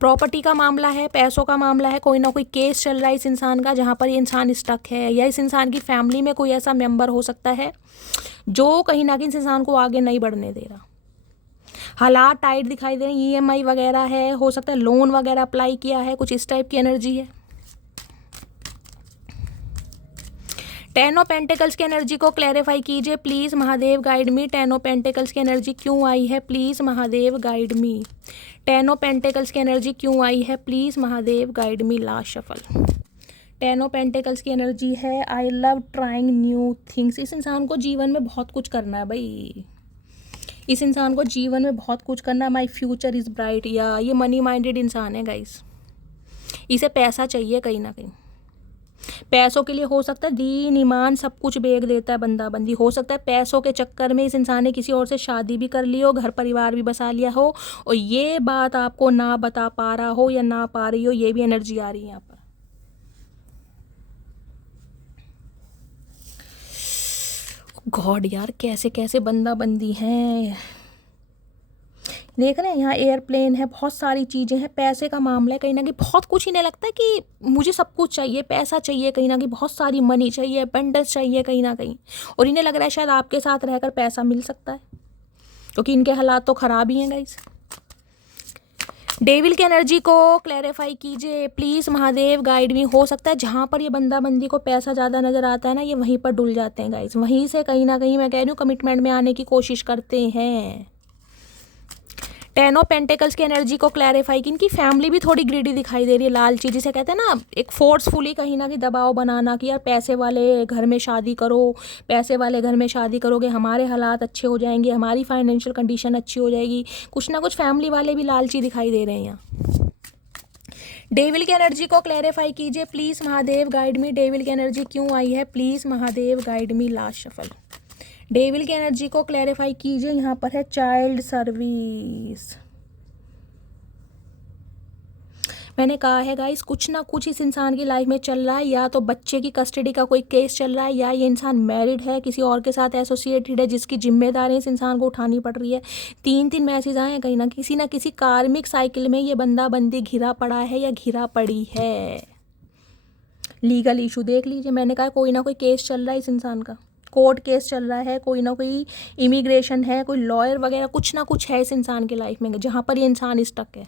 प्रॉपर्टी का मामला है, पैसों का मामला है, कोई ना कोई केस चल रहा है इस इंसान का जहाँ पर ये इंसान स्टक है, या इस इंसान की फैमिली में कोई ऐसा मेंबर हो सकता है जो कहीं ना कहीं इस इंसान को आगे नहीं बढ़ने दे रहा। हालात टाइट दिखाई दे रहे हैं, EMI वगैरह है, हो सकता है लोन वगैरह अप्लाई किया है, कुछ इस टाइप की एनर्जी है। 10 ऑफ पेंटिकल्स की एनर्जी को क्लैरिफाई कीजिए please Mahadev guide me. 10 of pentacles की एनर्जी क्यों आई है please Mahadev guide me. 10 of pentacles की एनर्जी क्यों आई है please Mahadev guide me. Last shuffle. 10 of pentacles की एनर्जी है I love trying new things. इस इंसान को जीवन में बहुत कुछ करना है भाई, इस इंसान को जीवन में बहुत कुछ करना है। माई फ्यूचर इज़ ब्राइट, या ये मनी माइंडेड इंसान है गाइस, इसे पैसा चाहिए कहीं ना कहीं। पैसों के लिए हो सकता है दीन ईमान सब कुछ बेच देता है बंदा बंदी, हो सकता है पैसों के चक्कर में इस इंसान ने किसी और से शादी भी कर ली हो, घर परिवार भी बसा लिया हो, और ये बात आपको ना बता पा रहा हो या ना पा रही हो, ये भी एनर्जी आ रही है यहाँ पर। गॉड यार, कैसे कैसे बंदा बंदी हैं, देख रहे हैं। यहाँ एयरप्लेन है, बहुत सारी चीज़ें हैं, पैसे का मामला है, कहीं ना कहीं बहुत कुछ इन्हें लगता है कि मुझे सब कुछ चाहिए, पैसा चाहिए, कहीं ना कहीं बहुत सारी मनी चाहिए, अबंडेंस चाहिए कहीं ना कहीं, और इन्हें लग रहा है शायद आपके साथ रहकर पैसा मिल सकता है, क्योंकि इनके हालात तो ख़राब ही हैं गाइस। डेविल की एनर्जी को क्लैरिफाई कीजिए प्लीज़ महादेव, गाइड मी। हो सकता है जहाँ पर ये बंदा बंदी को पैसा ज़्यादा नज़र आता है ना, ये वहीं पर डुल जाते हैं गाइस, वहीं से कहीं ना कहीं मैं कह रही हूँ कमिटमेंट में आने की कोशिश करते हैं। 10 ऑफ पेंटिकल्स की एनर्जी को क्लैरिफाई की, इनकी फैमिली भी थोड़ी ग्रीडी दिखाई दे रही है, लालची जिसे कहते हैं ना, एक फोर्सफुली कहीं ना कहीं दबाव बनाना कि यार पैसे वाले घर में शादी करो, पैसे वाले घर में शादी करोगे हमारे हालात अच्छे हो जाएंगे, हमारी फाइनेंशियल कंडीशन अच्छी हो जाएगी, कुछ ना कुछ फैमिली वाले भी लालची दिखाई दे रहे हैं यहाँ। डेविल की एनर्जी को क्लैरिफाई कीजिए please Mahadev, guide me. Devil की एनर्जी क्यों आई है, please Mahadev, guide me. Last shuffle. Devil की एनर्जी को क्लैरिफाई कीजिए, यहाँ पर है चाइल्ड सर्विस। मैंने कहा है गाइस, कुछ ना कुछ इस इंसान की लाइफ में चल रहा है, या तो बच्चे की कस्टडी का कोई केस चल रहा है, या ये इंसान मैरिड है, किसी और के साथ एसोसिएटेड है, जिसकी जिम्मेदारी इस इंसान को उठानी पड़ रही है। 3 मैसेज आए हैं, कहीं ना किसी कार्मिक साइकिल में ये बंदा बंदी घिरा पड़ा है या घिरा पड़ी है। लीगल इशू देख लीजिए, मैंने कहा कोई ना कोई केस चल रहा है इस इंसान का, कोर्ट केस चल रहा है, कोई ना कोई इमिग्रेशन है, कोई लॉयर वगैरह, कुछ ना कुछ है इस इंसान की लाइफ में जहाँ पर ये इंसान स्टक है।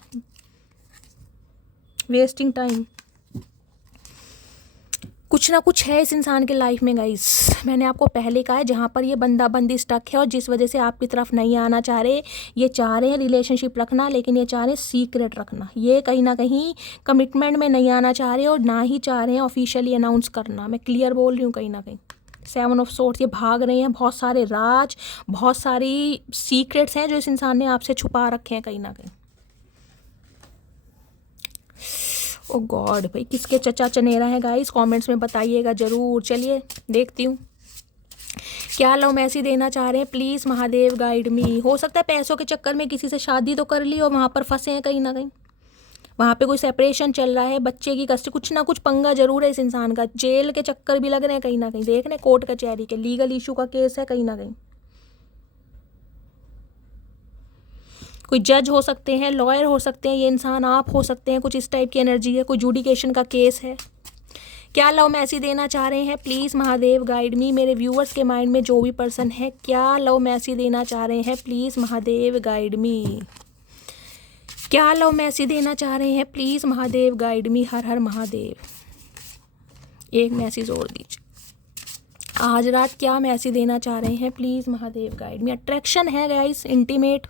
वेस्टिंग टाइम, कुछ ना कुछ है इस इंसान के लाइफ में गाइस। मैंने आपको पहले कहा है जहाँ पर ये बंदा बंदी स्टक है और जिस वजह से आपकी तरफ नहीं आना चाह रहे, ये चाह रहे हैं रिलेशनशिप रखना, लेकिन ये चाह रहे हैं सीक्रेट रखना, ये कहीं ना कहीं कमिटमेंट में नहीं आना चाह रहे और ना ही चाह रहे हैं ऑफिशियली अनाउंस करना। मैं क्लियर बोल रही हूँ कहीं ना कहीं। 7 ऑफ सोर्ड्स, ये भाग रहे हैं, बहुत सारे राज, बहुत सारी सीक्रेट्स हैं जो इस इंसान ने आपसे छुपा रखे हैं कहीं ना कहीं। ओ गॉड, भाई किसके चचा चनेरा है गाइस, कमेंट्स में बताइएगा ज़रूर। चलिए देखती हूँ क्या लव मैसेज देना चाह रहे हैं प्लीज़ महादेव, गाइड मी। हो सकता है पैसों के चक्कर में किसी से शादी तो कर ली और वहाँ पर फंसे हैं कहीं ना कहीं, वहाँ पे कोई सेपरेशन चल रहा है, बच्चे की कष्ट, कुछ ना कुछ पंगा जरूर है इस इंसान का, जेल के चक्कर भी लग रहे हैं कहीं ना कहीं, देख रहे हैं कोर्ट कचहरी के, लीगल इशू का केस है कहीं ना कहीं, कोई जज हो सकते हैं, लॉयर हो सकते हैं ये इंसान, आप हो सकते हैं, कुछ इस टाइप की एनर्जी है, कोई जुडिकेशन का केस है। क्या लव मैसेज देना चाह रहे हैं प्लीज़ महादेव, गाइड मी। मेरे व्यूअर्स के माइंड में जो भी पर्सन है, क्या लव मैसेज देना चाह रहे हैं प्लीज़ महादेव, गाइड मी। क्या लव मैसेज देना चाह रहे हैं प्लीज़ महादेव, गाइड मी। हर हर महादेव। एक मैसेज और दीजिए, आज रात क्या मैसेज देना चाह रहे हैं please Mahadev, guide me. Attraction है गाइस, इंटीमेट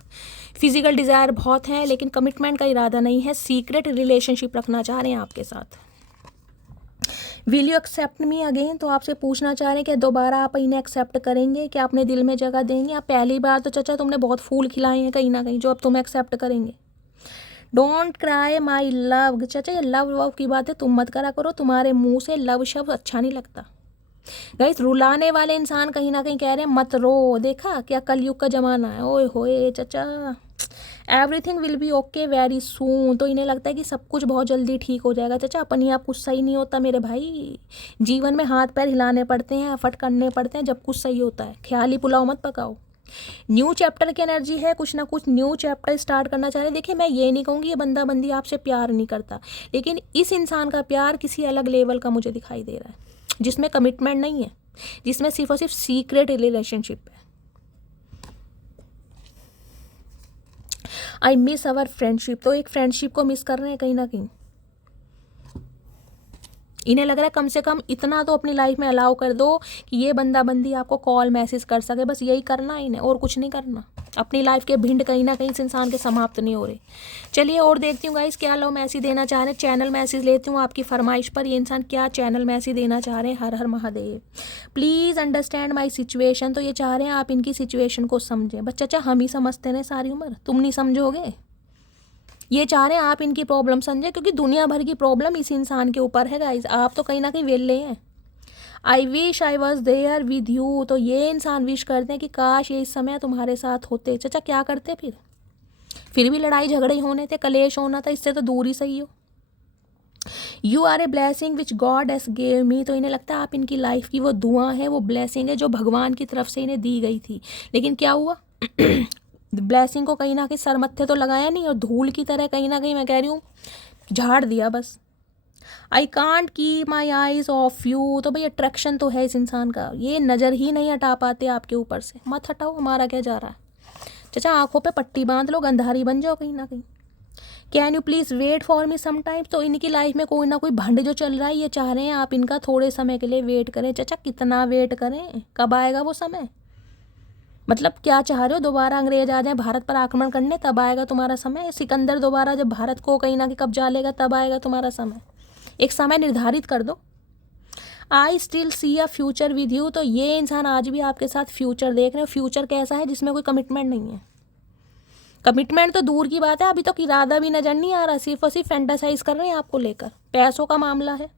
फिजिकल डिज़ायर बहुत है, लेकिन कमिटमेंट का इरादा नहीं है, सीक्रेट रिलेशनशिप रखना चाह रहे हैं आपके साथ। Will you accept me again, तो आपसे पूछना चाह रहे हैं कि दोबारा आप इन्हें एक्सेप्ट करेंगे, क्या अपने दिल में जगह देंगे। आप पहली बार तो चाचा तुमने बहुत फूल खिलाए हैं कहीं ना कहीं, जो अब तुम्हें एक्सेप्ट करेंगे। डोंट क्राई माई लव, चाचा ये लव वव की बात है तुम मत करा करो, तुम्हारे मुंह से लव शब्द अच्छा नहीं लगता। गाइस रुलाने वाले इंसान कहीं ना कहीं कह रहे हैं मत रो, देखा क्या कलयुग का जमाना है। ओए होए चाचा, everything will be okay very soon, तो इन्हें लगता है कि सब कुछ बहुत जल्दी ठीक हो जाएगा। चाचा अपनी आप कुछ सही नहीं होता मेरे भाई, जीवन में हाथ पैर हिलाने पड़ते हैं, एफर्ट करने पड़ते हैं, जब कुछ सही होता है। ख्याली पुलाव मत पकाओ। न्यू चैप्टर की एनर्जी है, कुछ ना कुछ न्यू चैप्टर स्टार्ट करना चाह रहे हैं। देखिए मैं ये नहीं कहूँगी ये बंदा बंदी आपसे प्यार नहीं करता, लेकिन इस इंसान का प्यार किसी अलग लेवल का मुझे दिखाई दे रहा है, जिसमें कमिटमेंट नहीं है, जिसमें सिर्फ और सिर्फ सीक्रेट रिलेशनशिप है। आई मिस अवर फ्रेंडशिप, तो एक फ्रेंडशिप को मिस कर रहे हैं कहीं ना कहीं। इन्हें लग रहा है कम से कम इतना तो अपनी लाइफ में अलाउ कर दो कि ये बंदा बंदी आपको कॉल मैसेज कर सके, बस यही करना है इन्हें, और कुछ नहीं करना। अपनी लाइफ के भिंड कहीं ना कहीं इस इंसान के समाप्त नहीं हो रहे। चलिए और देखती हूँ गाइस क्या लव मैसेज देना चाह रहे हैं, चैनल मैसेज लेती हूँ आपकी फरमाइश पर। ये इंसान क्या चैनल मैसेज देना चाह रहे हैं। हर हर Mahadev. Please understand my situation, तो ये चाह रहे हैं आप इनकी सिचुएशन को समझें। बस चाचा हम ही समझते हैं सारी उम्र, तुम नहीं समझोगे। ये चाह रहे हैं आप इनकी प्रॉब्लम समझे, क्योंकि दुनिया भर की प्रॉब्लम इस इंसान के ऊपर है गाइज, आप तो कहीं ना कहीं वेले हैं। I wish I was there with you, तो ये इंसान विश करते हैं कि काश ये इस समय तुम्हारे साथ होते। चाचा क्या करते फिर भी लड़ाई झगड़े होने थे, कलेश होना था, इससे तो दूर ही सही हो। You are a blessing which God has gave me, तो इन्हें लगता है आप इनकी लाइफ की वो दुआ है, वो ब्लेसिंग है जो भगवान की तरफ से इन्हें दी गई थी। लेकिन क्या हुआ ब्लेसिंग को कहीं ना कहीं सर मत्थे तो लगाया नहीं, और धूल की तरह कहीं ना कहीं मैं कह रही हूँ झाड़ दिया बस। I can't keep my eyes of you, तो भाई अट्रैक्शन तो है इस इंसान का, ये नज़र ही नहीं हटा पाते आपके ऊपर से। मत हटाओ, हमारा क्या जा रहा है। चाचा आंखों पे पट्टी बांध लो, गंधारी बन जाओ कहीं ना कहीं। Can you please wait for me sometimes. तो इनकी लाइफ में कोई ना कोई भंड जो चल रहा है, ये चाह रहे हैं आप इनका थोड़े समय के लिए वेट करें। चाचा कितना वेट करें, कब आएगा वो समय? मतलब क्या चाह रहे हो, दोबारा अंग्रेज आ जाए भारत पर आक्रमण करने तब आएगा तुम्हारा समय? सिकंदर दोबारा जब भारत को कहीं ना कहीं कब्जा लेगा तब आएगा तुम्हारा समय? एक समय निर्धारित कर दो। I still see a future with you. तो ये इंसान आज भी आपके साथ फ्यूचर देख रहे हो। फ्यूचर कैसा है? जिसमें कोई कमिटमेंट नहीं है। कमिटमेंट तो दूर की बात है, अभी तक इरादा भी नजर नहीं आ रहा, सिर्फ और सिर्फ फैंटासाइज कर रहे हैं आपको लेकर। पैसों का मामला है।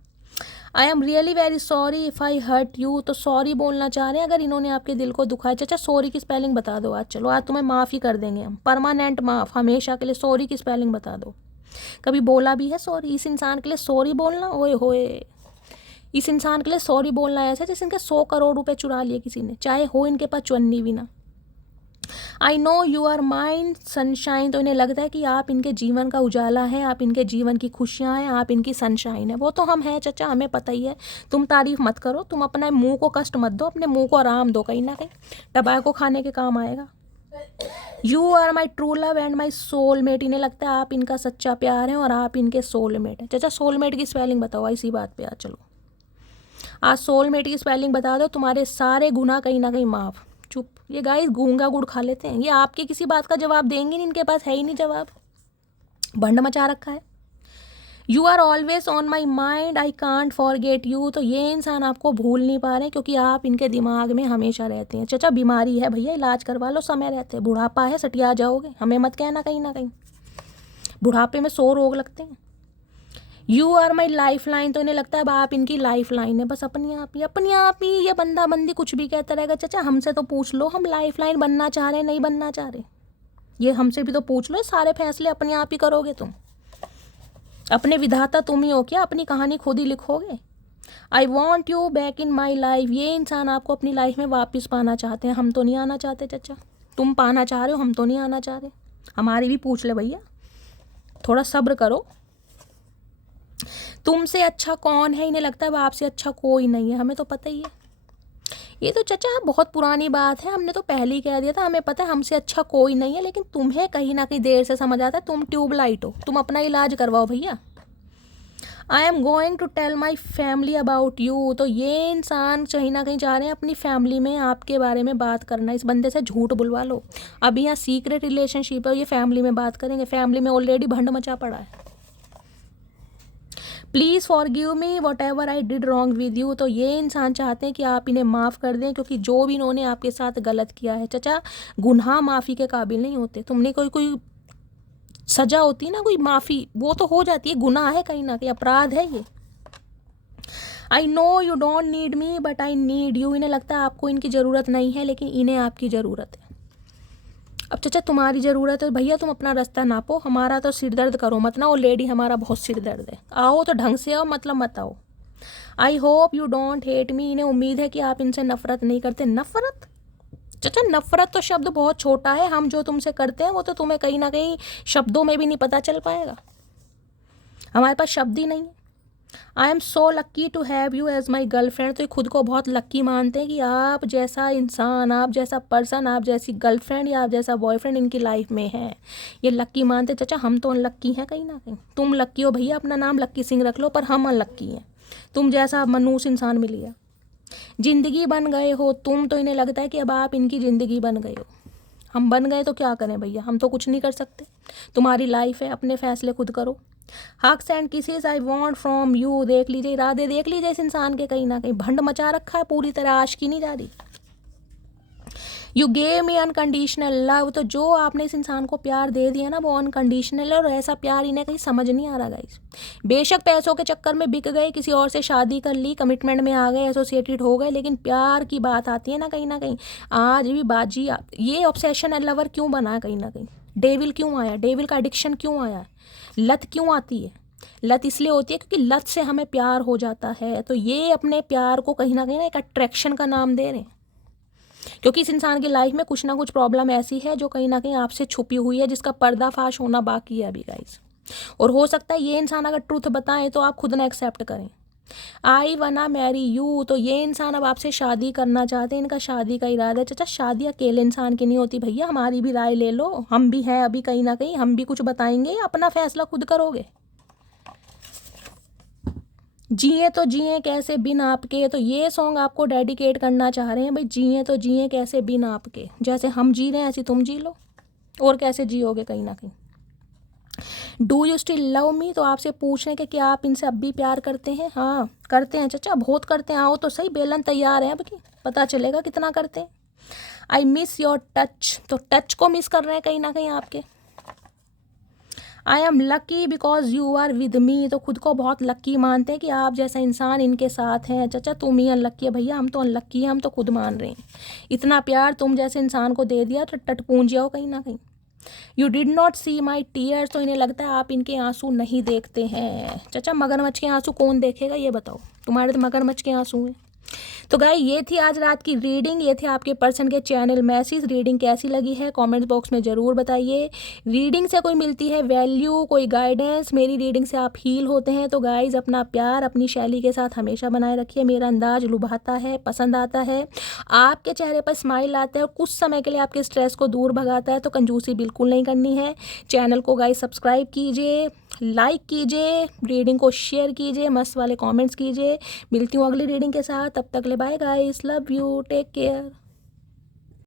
I am really very sorry if I hurt you. तो सॉरी बोलना चाह रहे हैं अगर इन्होंने आपके दिल को दुखाया। चाचा सॉरी की स्पेलिंग बता दो आज। चलो आज तुम्हें माफ़ ही कर देंगे हम, परमानेंट माफ़, हमेशा के लिए। सॉरी की स्पेलिंग बता दो। कभी बोला भी है सॉरी? इस इंसान के लिए सॉरी बोलना, ओए होए, इस इंसान के लिए सॉरी बोलना ऐसा जैसे इनके 100 करोड़ रुपए चुरा लिए किसी ने, चाहे हो इनके पास चुन्नी भी ना। I know you are mind sunshine. तो इन्हें लगता है कि आप इनके जीवन का उजाला है, आप इनके जीवन की खुशियाँ हैं, आप इनकी सनशाइन है। वो तो हम हैं चाचा, हमें पता ही है। तुम तारीफ मत करो, तुम अपने मुंह को कष्ट मत दो, अपने मुंह को आराम दो, कहीं ना कहीं टबाको खाने के काम आएगा। You are my true love and my soulmate. इन्हें लगता है आप इनका सच्चा प्यार है और आप इनके सोलमेट है। चाचा सोलमेट की स्पेलिंग बताओ, इसी बात पे आ चलो। आज सोलमेट की स्पेलिंग बता दो, तुम्हारे सारे गुनाह कहीं ना कहीं माफ़। चुप, ये गाइस गूंगा गुड़ खा लेते हैं, ये आपके किसी बात का जवाब देंगे नहीं, इनके पास है ही नहीं जवाब, भंड मचा रखा है। You are always on my mind, I can't forget you. तो ये इंसान आपको भूल नहीं पा रहे क्योंकि आप इनके दिमाग में हमेशा रहते हैं। चाचा बीमारी है भैया, इलाज करवा लो, समय रहते हैं। बुढ़ापा है, सटिया जाओगे, हमें मत कहना कहीं ना कहीं। बुढ़ापे में 100 रोग लगते हैं। You are my lifeline. तो इन्हें लगता है अब आप इनकी लाइफ लाइन है, बस अपनी आप ही ये बंदा बंदी कुछ भी कहता रहेगा। चाचा हमसे तो पूछ लो, हम लाइफ लाइन बनना चाह रहे नहीं बनना चाह रहे, ये हमसे भी तो पूछ लो। सारे फैसले अपने आप ही करोगे तुम, अपने विधाता तुम ही हो क्या? अपनी कहानी खुद ही लिखोगे। I want you back in my life. ये इंसान आपको अपनी लाइफ में वापस पाना चाहते हैं, हम तो नहीं आना चाहते चाचा। तुम पाना चाह रहे हो, हम तो नहीं आना चाह रहे। हमारी भी पूछ ले भैया, थोड़ा सब्र करो। तुमसे अच्छा कौन है? इन्हें लगता है अब आपसे अच्छा कोई नहीं है, हमें तो पता ही है। ये तो चाचा बहुत पुरानी बात है, हमने तो पहले ही कह दिया था, हमें पता है हमसे अच्छा कोई नहीं है। लेकिन तुम्हें कहीं ना कहीं देर से समझ आता है, तुम ट्यूबलाइट हो, तुम अपना इलाज करवाओ भैया। I am going to tell my family about you. तो ये इंसान कहीं ना कहीं चाह रहे हैं अपनी फैमिली में आपके बारे में बात करना। इस बंदे से झूठ बुलवा लो, अभी यहाँ सीक्रेट रिलेशनशिप है, ये फैमिली में बात करेंगे। फैमिली में ऑलरेडी भंड मचा पड़ा है। Please forgive me what ever I did wrong with you. तो ये इंसान चाहते हैं कि आप इन्हें माफ़ कर दें क्योंकि जो भी इन्होंने आपके साथ गलत किया है। चाचा गुनाह माफ़ी के काबिल नहीं होते। तुमने कोई सज़ा होती है ना, कोई माफ़ी, वो तो हो जाती है, गुनाह है कहीं ना कहीं, अपराध है ये। आई know you don't need me but I need you. इन्हें लगता है आपको इनकी ज़रूरत नहीं है लेकिन इन्हें आपकी ज़रूरत है। अब चाचा तुम्हारी ज़रूरत है भैया, तुम अपना रास्ता नापो, हमारा तो सिर दर्द करो मत ना, ऑलरेडी हमारा बहुत सिर दर्द है। आओ तो ढंग से आओ, मतलब मत आओ। I hope you don't hate me. इन्हें उम्मीद है कि आप इनसे नफरत नहीं करते। नफरत? चाचा नफरत तो शब्द बहुत छोटा है, हम जो तुमसे करते हैं वो तो तुम्हें कहीं ना कहीं शब्दों में भी नहीं पता चल पाएगा, हमारे पास शब्द ही नहीं है। I am so lucky to have you as my girlfriend. तो ये खुद को बहुत लक्की मानते हैं कि आप जैसा इंसान, आप जैसा पर्सन, आप जैसी गर्लफ्रेंड या आप जैसा बॉयफ्रेंड इनकी लाइफ में है। ये लक्की मानते हैं। चाचा हम तो अनलक्की हैं कहीं ना कहीं। तुम लक्की हो भैया, अपना नाम लक्की सिंह रख लो, पर हम अनलक्की हैं। तुम जैसा मनूस इंसान मिल गया, जिंदगी बन गए हो तुम। तो इन्हें लगता है कि अब आप इनकी ज़िंदगी बन गए हो। हम बन गए तो क्या करें भैया, हम तो कुछ नहीं कर सकते। तुम्हारी लाइफ है, अपने फैसले खुद करो। Hugs and kisses I want from you. देख लीजिए इरादे, देख लीजिए इस इंसान के, कहीं ना कहीं भंड मचा रखा है पूरी तरह, आशिकी नहीं जा रही। You gave me unconditional love. तो जो आपने इस इंसान को प्यार दे दिया ना, वो अनकंडीशनल है और ऐसा प्यार इन्हें कहीं समझ नहीं आ रहा गाइस। बेशक पैसों के चक्कर में बिक गए, किसी और से शादी कर ली, कमिटमेंट में आ गए, एसोसिएटेड हो गए, लेकिन प्यार की बात आती है ना कहीं ना कहीं आज भी बाजी। ये ऑब्सेशन है, लवर क्यों बना है कहीं ना कहीं, डेविल क्यों आया, डेविल का एडिक्शन क्यों आया, लत क्यों आती है? लत इसलिए होती है क्योंकि लत से हमें प्यार हो जाता है। तो ये अपने प्यार को कहीं ना एक अट्रैक्शन का नाम दे रहे हैं क्योंकि इस इंसान की लाइफ में कुछ ना कुछ प्रॉब्लम ऐसी है जो कहीं ना कहीं आपसे छुपी हुई है, जिसका पर्दाफाश होना बाकी है अभी गाइस। और हो सकता है ये इंसान अगर ट्रूथ बताएं तो आप खुद ना एक्सेप्ट करें। आई वना मैरी यू, तो ये इंसान अब आपसे शादी करना चाहते हैं, इनका शादी का इरादा है। चाचा शादी अकेले इंसान की नहीं होती भैया, हमारी भी राय ले लो, हम भी हैं अभी कहीं ना कहीं, हम भी कुछ बताएंगे या अपना फैसला खुद करोगे। जिए तो जिए कैसे बिन आपके, तो ये सॉन्ग आपको डेडिकेट करना चाह रहे हैं भाई, जिए तो जिए कैसे बिन आपके, जैसे हम जी रहे हैं ऐसे तुम जी लो, और कैसे जियोगे कहीं ना कहीं। Do you still love me, तो आपसे पूछ रहे हैं कि क्या आप इनसे अब भी प्यार करते हैं। हाँ करते हैं चाचा, बहुत करते हैं, आओ तो सही, बेलन तैयार है अब की, पता चलेगा कितना करते हैं। आई मिस योर टच, तो टच को मिस कर रहे हैं कहीं ना कहीं आपके। I am lucky because you are with me, तो खुद को बहुत लकी मानते हैं कि आप जैसा इंसान इनके साथ हैं। चाचा तुम ही अनलक्की है भैया, हम तो अनलक्की हैं, हम तो खुद मान रहे हैं, इतना प्यार तुम जैसे इंसान को दे दिया तो टटपूंज जाओ कहीं ना कहीं। You did not see my tears, तो इन्हें लगता है आप इनके आंसू नहीं देखते हैं। चाचा मगरमच्छ के आंसू कौन देखेगा ये बताओ, तुम्हारे तो मगरमच्छ के आंसू हैं। तो गाइस ये थी आज रात की रीडिंग, ये थे आपके पर्सन के चैनल मैसेज। रीडिंग कैसी लगी है कमेंट बॉक्स में ज़रूर बताइए। रीडिंग से कोई मिलती है वैल्यू, कोई गाइडेंस, मेरी रीडिंग से आप हील होते हैं, तो गाइस अपना प्यार अपनी शैली के साथ हमेशा बनाए रखिए। मेरा अंदाज लुभाता है, पसंद आता है, आपके चेहरे पर स्माइल आता है और कुछ समय के लिए आपके स्ट्रेस को दूर भगाता है, तो कंजूसी बिल्कुल नहीं करनी है। चैनल को गाइस सब्सक्राइब कीजिए, लाइक कीजिए, रीडिंग को शेयर कीजिए, मस्त वाले कमेंट्स कीजिए। मिलती हूँ अगली रीडिंग के साथ, तब तक ले bye guys, love you, take care.